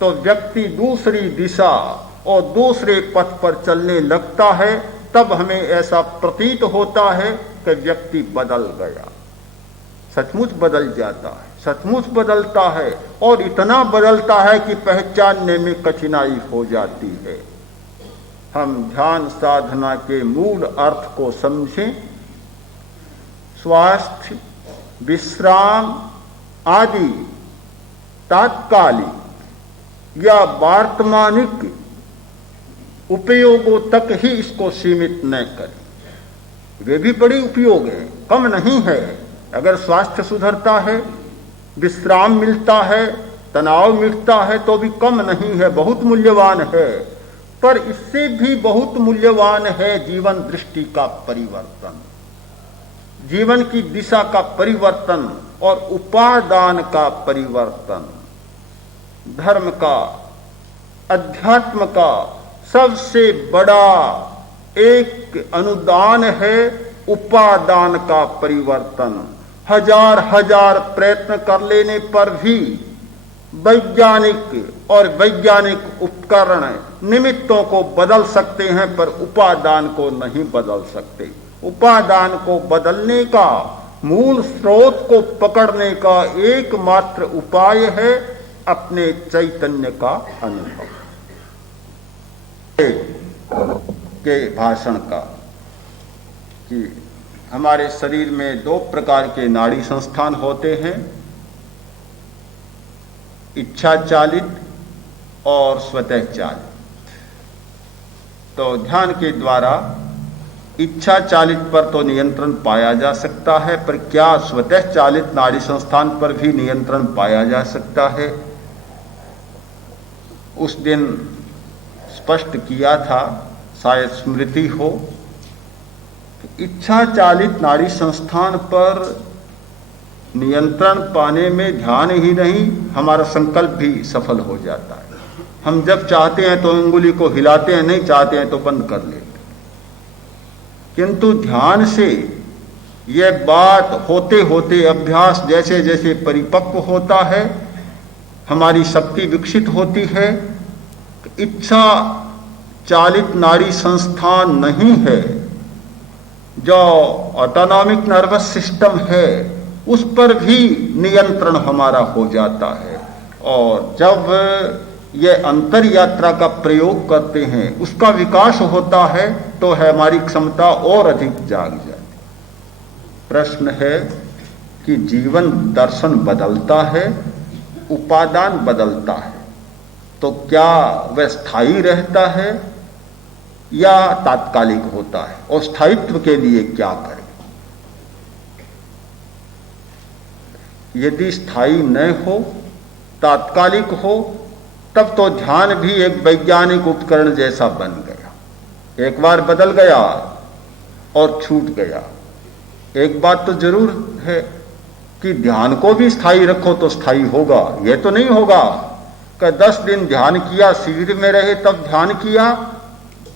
तो व्यक्ति दूसरी दिशा और दूसरे पथ पर चलने लगता है। तब हमें ऐसा प्रतीत होता है कि व्यक्ति बदल गया। सचमुच बदल जाता है, सचमुच बदलता है, और इतना बदलता है कि पहचानने में कठिनाई हो जाती है। हम ध्यान साधना के मूल अर्थ को समझें। स्वास्थ्य, विश्राम आदि तात्कालिक या वर्तमानिक उपयोगों तक ही इसको सीमित न करें। वे भी बड़ी उपयोग है, कम नहीं है। अगर स्वास्थ्य सुधरता है, विश्राम मिलता है, तनाव मिटता है, तो भी कम नहीं है, बहुत मूल्यवान है। पर इससे भी बहुत मूल्यवान है जीवन दृष्टि का परिवर्तन, जीवन की दिशा का परिवर्तन और उपादान का परिवर्तन। धर्म का, अध्यात्म का सबसे बड़ा एक अनुदान है उपादान का परिवर्तन। हजार हजार प्रयत्न कर लेने पर भी वैज्ञानिक और वैज्ञानिक उपकरण निमित्तों को बदल सकते हैं, पर उपादान को नहीं बदल सकते। उपादान को बदलने का, मूल स्रोत को पकड़ने का एकमात्र उपाय है अपने चैतन्य का अनुभव। के भाषण का कि हमारे शरीर में दो प्रकार के नाड़ी संस्थान होते हैं, इच्छा चालित और स्वतः चालित। तो ध्यान के द्वारा इच्छा चालित पर तो नियंत्रण पाया जा सकता है, पर क्या स्वतः चालित नाड़ी संस्थान पर भी नियंत्रण पाया जा सकता है? उस दिन स्पष्ट किया था, शायद स्मृति हो, इच्छा चालित नाड़ी संस्थान पर नियंत्रण पाने में ध्यान ही नहीं, हमारा संकल्प भी सफल हो जाता है। हम जब चाहते हैं तो अंगुली को हिलाते हैं, नहीं चाहते हैं तो बंद कर लेते। किंतु ध्यान से यह बात होते होते, अभ्यास जैसे जैसे परिपक्व होता है, हमारी शक्ति विकसित होती है। इच्छा चालित नाड़ी संस्थान नहीं है, जो ऑटोनॉमिक नर्वस सिस्टम है, उस पर भी नियंत्रण हमारा हो जाता है। और जब यह अंतर यात्रा का प्रयोग करते हैं, उसका विकास होता है, तो है हमारी क्षमता और अधिक जाग जाती। प्रश्न है कि जीवन दर्शन बदलता है, उपादान बदलता है, तो क्या वह स्थायी रहता है या तात्कालिक होता है? और स्थायित्व के लिए क्या करें? यदि स्थायी न हो, तात्कालिक हो, तब तो ध्यान भी एक वैज्ञानिक उपकरण जैसा बन गया। एक बार बदल गया और छूट गया। एक बात तो जरूर है कि ध्यान को भी स्थायी रखो तो स्थायी होगा। यह तो नहीं होगा कि 10 दिन ध्यान किया, शिविर में रहे, तब ध्यान किया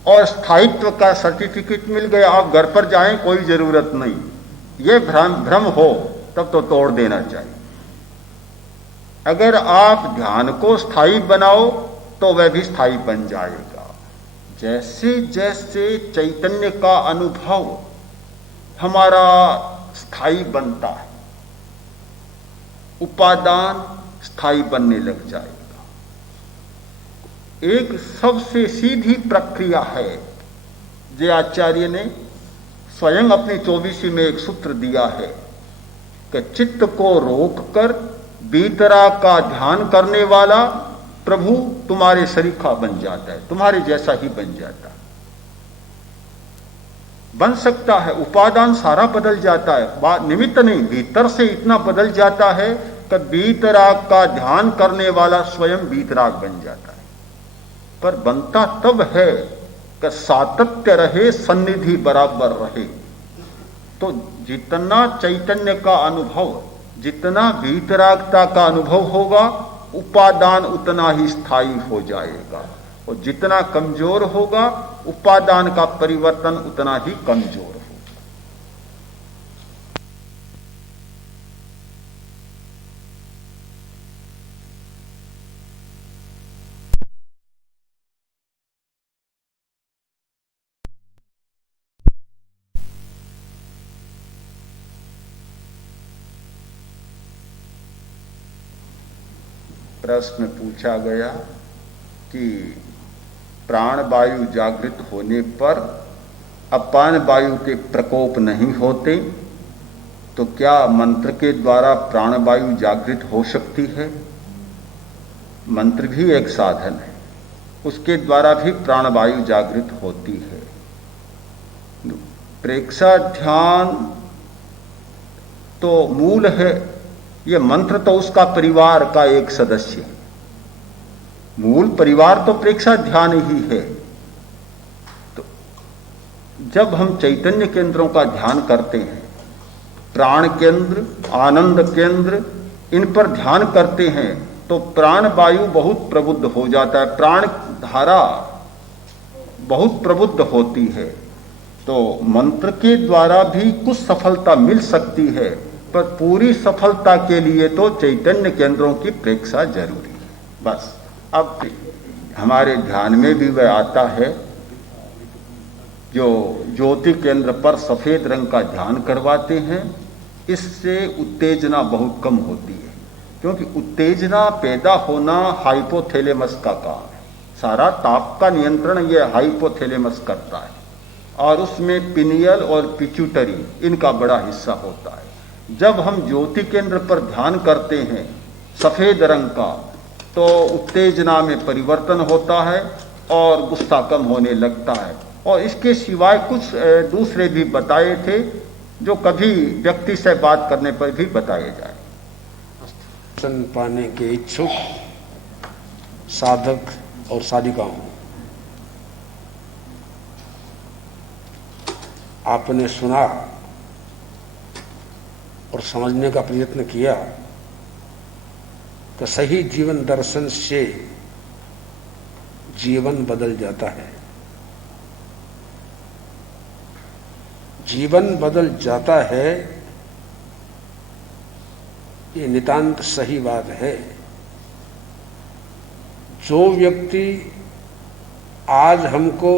और स्थायित्व का सर्टिफिकेट मिल गया, आप घर पर जाएं, कोई जरूरत नहीं। यह भ्रम हो तब तो तोड़ देना चाहिए। अगर आप ध्यान को स्थायी बनाओ तो वह भी स्थायी बन जाएगा। जैसे जैसे चैतन्य का अनुभव हमारा स्थायी बनता है, उपादान स्थायी बनने लग जाएगा। एक सबसे सीधी प्रक्रिया है, जे आचार्य ने स्वयं अपनी 24वीं में एक सूत्र दिया है कि चित्त को रोककर भीतरा का ध्यान करने वाला प्रभु तुम्हारे सरीखा बन जाता है, तुम्हारे जैसा ही बन जाता है। बन सकता है, उपादान सारा बदल जाता है, निमित्त नहीं, भीतर से इतना बदल जाता है कि वीतराग का ध्यान करने वाला स्वयं वीतराग बन जाता है। पर बनता तब है कि सातत्य रहे, सन्निधि बराबर रहे। तो जितना चैतन्य का अनुभव, जितना वीतरागता का अनुभव होगा, उपादान उतना ही स्थायी हो जाएगा, और जितना कमजोर होगा उपादान का परिवर्तन उतना ही कमजोर होगा। प्रश्न पूछा गया कि प्राण वायु जागृत होने पर अपान वायु के प्रकोप नहीं होते, तो क्या मंत्र के द्वारा प्राण वायु जागृत हो सकती है? मंत्र भी एक साधन है, उसके द्वारा भी प्राण वायु जागृत होती है। प्रेक्षा ध्यान तो मूल है, ये मंत्र तो उसका परिवार का एक सदस्य है। मूल परिवार तो प्रेक्षा ध्यान ही है। तो जब हम चैतन्य केंद्रों का ध्यान करते हैं, प्राण केंद्र, आनंद केंद्र, इन पर ध्यान करते हैं, तो प्राण वायु बहुत प्रबुद्ध हो जाता है, प्राण धारा बहुत प्रबुद्ध होती है। तो मंत्र के द्वारा भी कुछ सफलता मिल सकती है, पर पूरी सफलता के लिए तो चैतन्य केंद्रों की प्रेक्षा जरूरी है। बस अब हमारे ध्यान में भी वह आता है, जो ज्योति केंद्र पर सफेद रंग का ध्यान करवाते हैं, इससे उत्तेजना बहुत कम होती है, क्योंकि उत्तेजना पैदा होना हाइपोथैलेमस का काम है। सारा ताप का नियंत्रण यह हाइपोथैलेमस करता है, और उसमें पिनियल और पिट्यूटरी इनका बड़ा हिस्सा होता है। जब हम ज्योति केंद्र पर ध्यान करते हैं सफेद रंग का, तो उत्तेजना में परिवर्तन होता है और गुस्सा कम होने लगता है। और इसके सिवाय कुछ दूसरे भी बताए थे, जो कभी व्यक्ति से बात करने पर भी बताए जाए। दर्शन पाने के इच्छुक साधक और साधिकाओं, आपने सुना और समझने का प्रयत्न किया कि सही जीवन दर्शन से जीवन बदल जाता है। जीवन बदल जाता है, ये नितांत सही बात है। जो व्यक्ति आज हमको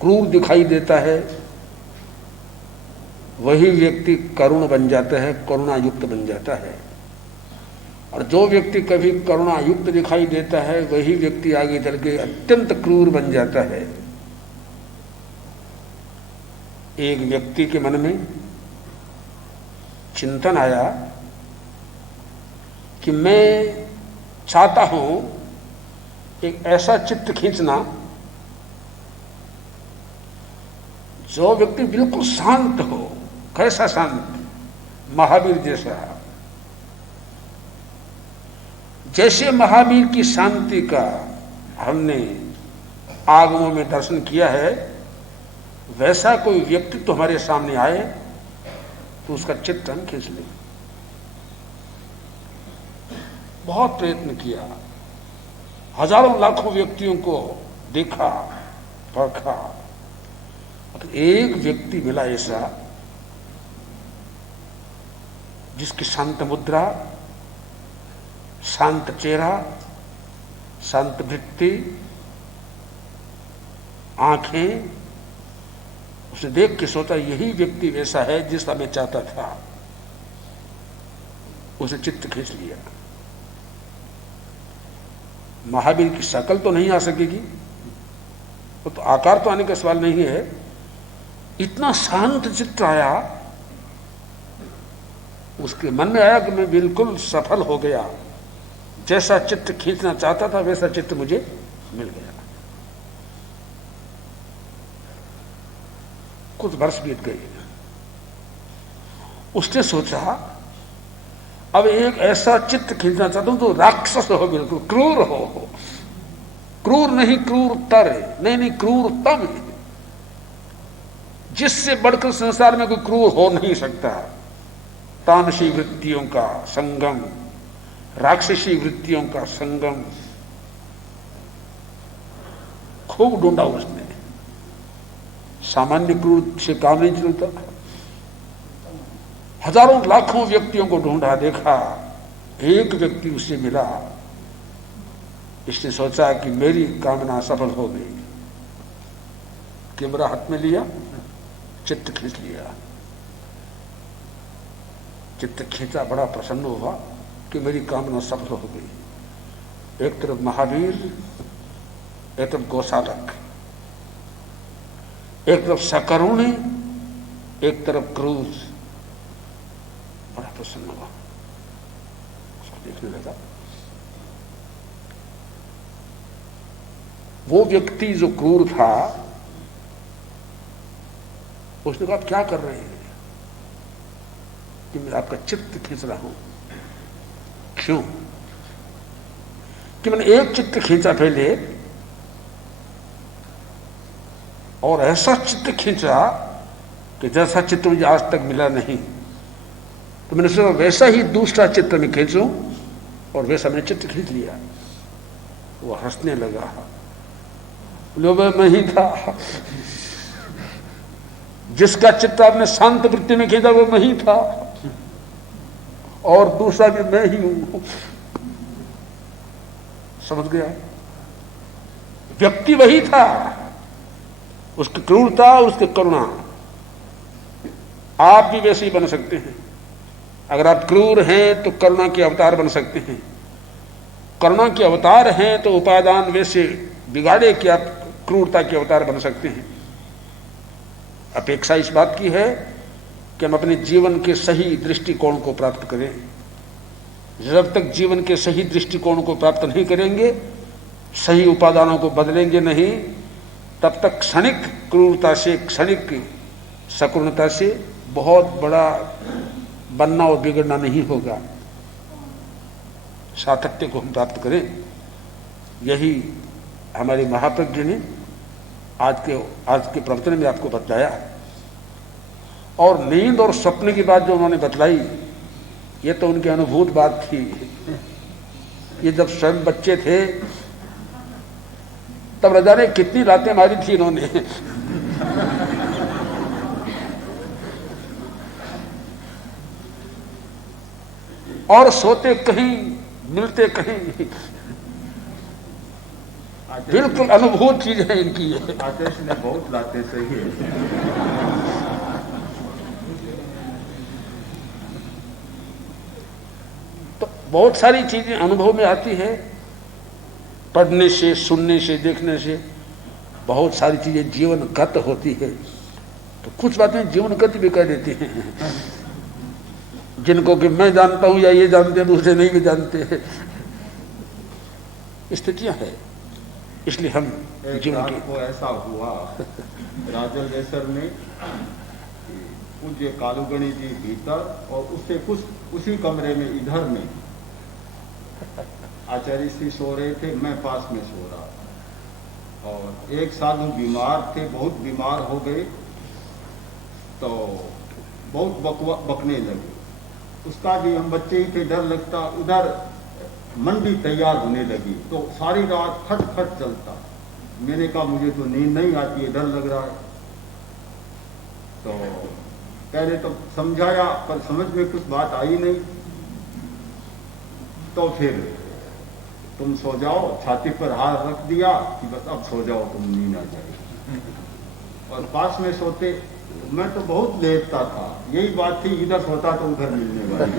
क्रूर दिखाई देता है, वही व्यक्ति करुण बन जाता है, करुणायुक्त बन जाता है। और जो व्यक्ति कभी करुणायुक्त दिखाई देता है, वही व्यक्ति आगे चल के अत्यंत क्रूर बन जाता है। एक व्यक्ति के मन में चिंतन आया कि मैं चाहता हूं एक ऐसा चित्र खींचना जो व्यक्ति बिल्कुल शांत हो। कैसा शांत? महावीर जैसा। जैसे महावीर की शांति का हमने आगमों में दर्शन किया है, वैसा कोई व्यक्ति तो हमारे सामने आए तो उसका चित्र हम खींच लें। बहुत प्रयत्न किया, हजारों लाखों व्यक्तियों को देखा, परखा, तो एक व्यक्ति मिला ऐसा जिसकी शांत मुद्रा, शांत चेहरा, शांत वृत्ति, आंखें, उसे देख के सोचा यही व्यक्ति वैसा है जिसका मैं चाहता था। उसे चित्र खींच लिया। महावीर की शक्ल तो नहीं आ सकेगी, वो तो आकार तो आने का सवाल नहीं है। इतना शांत चित्र आया, उसके मन में आया कि मैं बिल्कुल सफल हो गया। जैसा चित्त खींचना चाहता था वैसा चित्त मुझे मिल गया। कुछ वर्ष बीत गए। उसने सोचा अब एक ऐसा चित्त खींचना चाहता हूं तो राक्षस हो, बिल्कुल क्रूर हो। क्रूर नहीं, क्रूरतर, नहीं क्रूरतम, जिससे बढ़कर संसार में कोई क्रूर हो नहीं सकता। तामसी वृत्तियों का संगम, राक्षसी वृत्तियों का संगम। खूब ढूंढा उसने, सामान्य क्रूर से काम नहीं चलता। हजारों लाखों व्यक्तियों को ढूंढा, देखा, एक व्यक्ति उससे मिला। इसने सोचा कि मेरी कामना सफल हो गई। कैमरा हाथ में लिया, चित्त खींच लिया। चित्त खींचा, बड़ा प्रसन्न हुआ कि मेरी कामना सफल हो गई। एक तरफ महावीर, एक तरफ गौशालक, एक तरफ सकरुणी, एक तरफ क्रूर। बड़ा प्रसन्न हुआ, उसको देखने लगा। वो व्यक्ति जो क्रूर था, उसने कहा, आप क्या कर रहे हैं? कि मैं आपका चित्त खींच रहा हूं। क्यों? कि मैंने एक चित्त खींचा पहले, और ऐसा चित्त खींचा कि जैसा चित्त मुझे आज तक मिला नहीं। तो मैंने सोचा वैसा ही दूसरा चित्त में खींचूं, और वैसा मैंने चित्त खींच लिया। वो हंसने लगा, बोले मैं ही था। जिसका चित्त आपने शांत वृत्ति में खींचा वो मैं ही था, और दूसरा भी मैं ही हूं। समझ गया? व्यक्ति वही था, उसकी क्रूरता, उसकी करुणा। आप भी वैसे ही बन सकते हैं। अगर आप क्रूर हैं तो करुणा के अवतार बन सकते हैं। करुणा के अवतार हैं तो उपादान वैसे बिगाड़े कि आप क्रूरता के अवतार बन सकते हैं। अपेक्षा इस बात की है कि हम अपने जीवन के सही दृष्टिकोण को प्राप्त करें। जब तक जीवन के सही दृष्टिकोण को प्राप्त नहीं करेंगे, सही उपादानों को बदलेंगे नहीं, तब तक क्षणिक क्रूरता से, क्षणिक सकुर्णता से बहुत बड़ा बनना और बिगड़ना नहीं होगा। सातत्य को हम प्राप्त करें, यही हमारे महाप्रज्ञ ने आज के प्रवचन में आपको बतलाया। और नींद और स्वप्न की बात जो उन्होंने बतलाई, ये तो उनकी अनुभूत बात थी। ये जब स्वयं बच्चे थे तब रजा ने कितनी रातें मारी थी इन्होंने। और सोते कहीं, मिलते कहीं। बिल्कुल अनुभूत चीज है इनकी ये। आदेश ने बहुत लाते सही है। तो बहुत सारी चीजें अनुभव में आती है, पढ़ने से, सुनने से, देखने से। बहुत सारी चीजें जीवनगत होती है, तो कुछ बातें जीवनगत भी कह देती हैं, जिनको कि मैं जानता हूं या ये जानते हैं, दूसरे नहीं भी जानते हैं। स्थितियां हैं, इसलिए हम जीवन को ऐसा हुआ राजलवेसर में, पूज्य कालुगणी जी भीतर और उससे कुछ उसी कमरे में इधर में आचार्य श्री सो रहे थे, मैं पास में सो रहा। और एक साधु बीमार थे, बहुत बीमार हो गए, तो बहुत बकने लगे। उसका भी, हम बच्चे ही थे, डर लगता। उधर मंडी तैयार होने लगी तो सारी रात खट खट चलता। मैंने कहा मुझे तो नींद नहीं आती है, डर लग रहा है। तो पहले तो समझाया, पर समझ में कुछ बात आई नहीं। तो फिर तुम सो जाओ, छाती पर हाथ रख दिया कि बस अब सो जाओ, तुम नींद आ जाएगी। और पास में सोते, मैं तो बहुत लेटता था। यही बात थी, इधर सोता तो उधर मिलने वाली।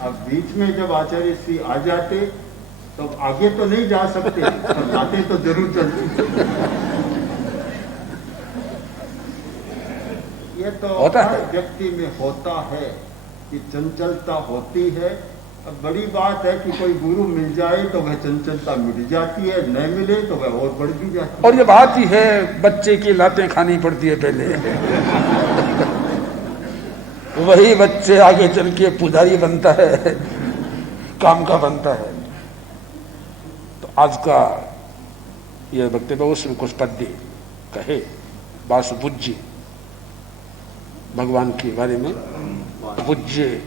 अब बीच में जब आचार्य श्री आ जाते तो आगे तो नहीं जा सकते, तो जाते तो जरूर चलते। ये तो हर व्यक्ति में होता है कि चंचलता होती है, अब बड़ी बात है कि कोई गुरु मिल जाए तो वह चंचलता मिट जाती है, न मिले तो वह और बढ़ भी जाती है। और ये बात ही है, बच्चे की लातें खानी पड़ती है पहले वही बच्चे आगे चल के पुजारी बनता है, काम का बनता है। तो आज का यह वक्तव्य उसमें कुछ पद्य कहे वासुपूज्य भगवान के बारे में। पूज्य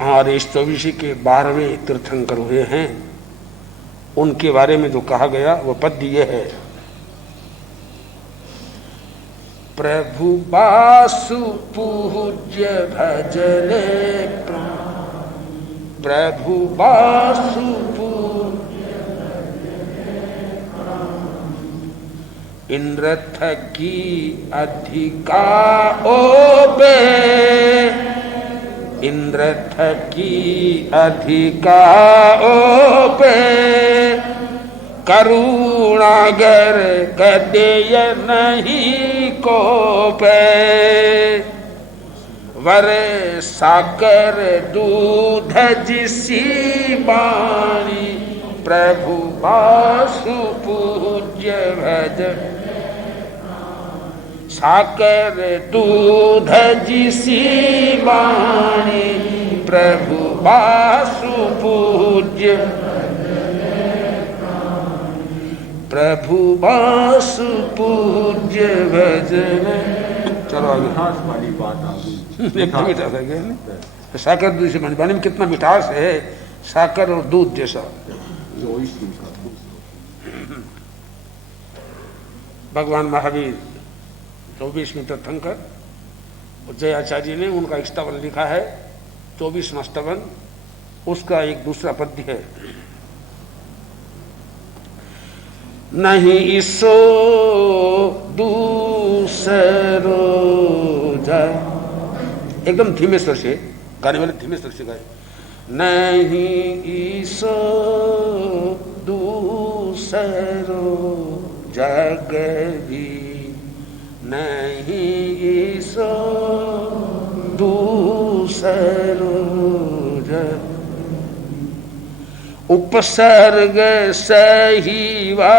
हमारे इस 24 के 12वें तीर्थंकर हुए हैं, उनके बारे में जो कहा गया वो पद्य यह है। प्रभु वासु पूज्य भजले, प्रभु वासु इंद्र थकी अधिका ओबे, इंद्र थकी अधिका ओबे, करुणागर कदेय नहीं को पे, वर साकर दूध जिसी बाणी, प्रभु वासु पूज्य भज, साकर दूध जिसी बाणी, प्रभु वासु पूज्य, प्रभु वासु पूज्य भजन। चलो आगे। मिठास वाली बात आ गई। एकदम मिठास है क्या? साकर दूध से बनी, पानी में कितना मिठास है, साकर और दूध जैसा। भगवान महावीर 24वें तीर्थंकर, जय आचार्य ने उनका एक स्तवन लिखा है, 24वां स्तवन। उसका एक दूसरा पद्य है। नहीं सो दूसरो जाए, एकदम धीमे स्वर से गाने वाले, धीमे स्वर से गाए। नहीं सो दूसरो जग भी, नहीं सो दूसरो जग, उपसर्ग सहीवा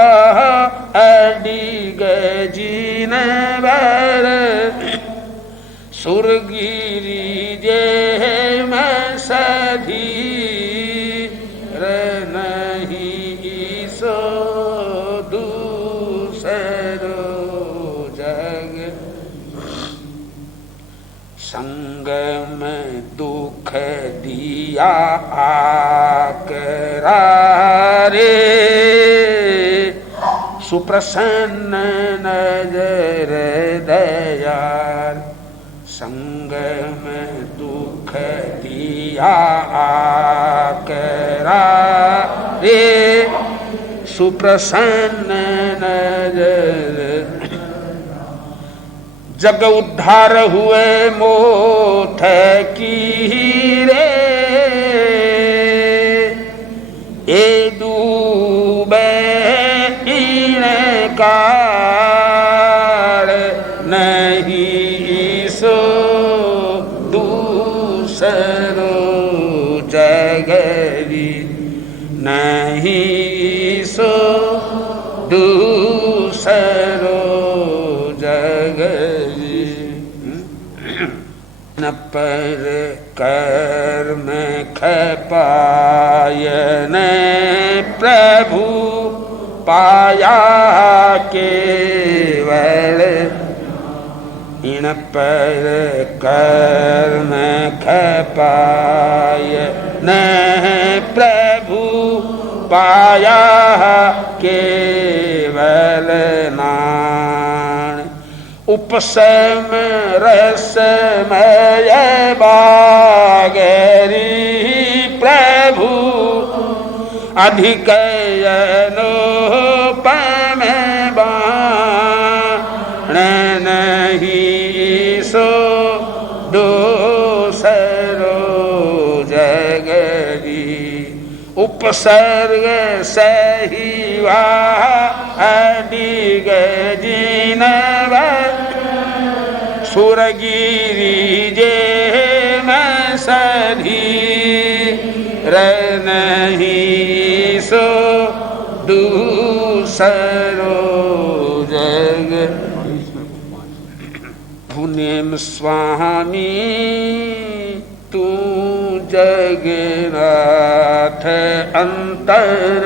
अडिग जीन बर, सुरगिरी जे मैं सधी नहीं सो दूसरो जग, संग में दुख दिया आकरा रे, सुप्रसन्न नजर दयाल, संग में दुख दिया आकरा रे, सुप्रसन्न नजर, जग उद्धार हुए मोथ की रे, ए डूबे इनकार नहीं सो दूसरो जगरी, नहीं सो दूसरो जगरी। न पर कर्म खपायन प्रभु पाया केवल, इन पर कर्म खपायन प्रभु पाया केवल नान, उपसम रसमय बागरी प्रभु, अधिक अनुपम बाण नहीं सो दूसरो जगरी, उपसर्ग सहीवा अडिग जिनव, सुरगिरी जे मैं सधी नहीं सो दूसरो जग। पुण्यम स्वामी तू जगन्नाथ अंतर।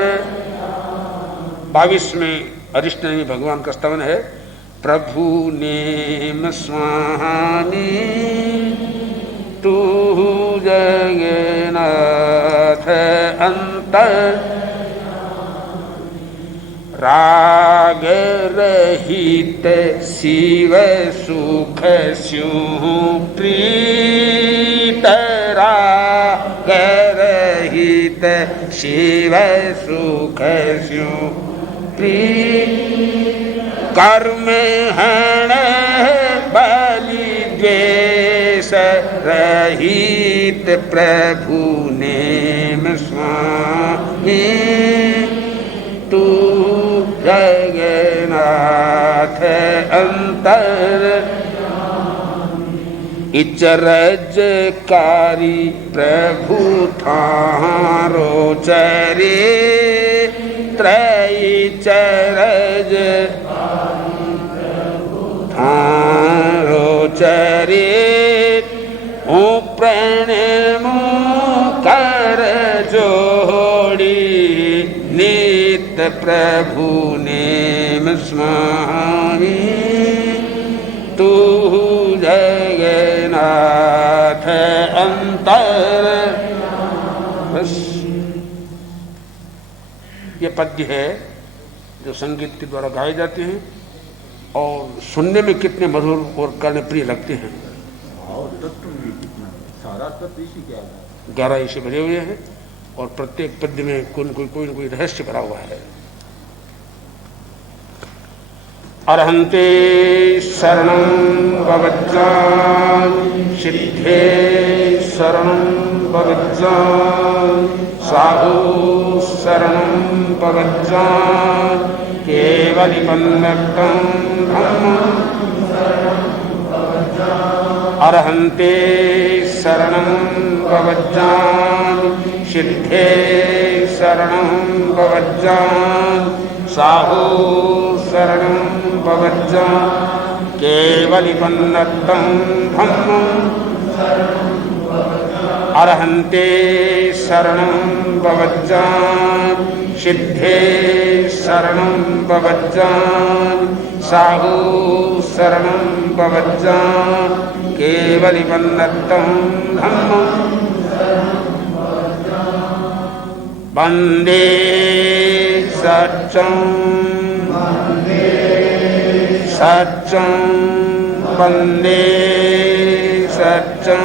22 में अरिष्टनेमी भगवान का स्तवन है। प्रभु नेम स्वामी तू जगन्नाथ अंतर। राग रहित शिव सुख स्युः प्रीत। राग रहित शिव सुख स्युः प्रीत। कर्म हण बलि द्वेष रहित प्रभु नेम स्वामी तू जगन्नाथ अंतर। इचरजकारी प्रभु थारो चरित्र। इचरज थारो चरित्र। ओ प्रणम कर जोड़ी नित प्रभु नेम स्वामी तू जगन्नाथ अंतर। बस ये पद्य है जो संगीत के द्वारा गाए जाते हैं और सुनने में कितने मधुर और कर्णप्रिय लगते हैं। सारा तत्व इसी के 11 इसे भरे हुए हैं और प्रत्येक पद्य में कोई न कोई रहस्य भरा हुआ है। अरहन्ते शरणं भवज्जामि सिद्धे शरणं भवज्जामि साधु शरणं भवज्जामि केवलिपन्नक्तं धम्मं। अरहन्ते शरणं भवज्जामि सिद्धे शरणं भवज्जामि साहु शरणं भवज्जामि केवलिपन्नक्तं धम्मं। अरहन्ते शरणं भवज्जामि सिद्धे शरणं भवज्जामि साहु शरणं भवज्जामि केवलिपन्नक्तं धम्मं। वन्दे सत्यं सत्यं वन्दे सत्यं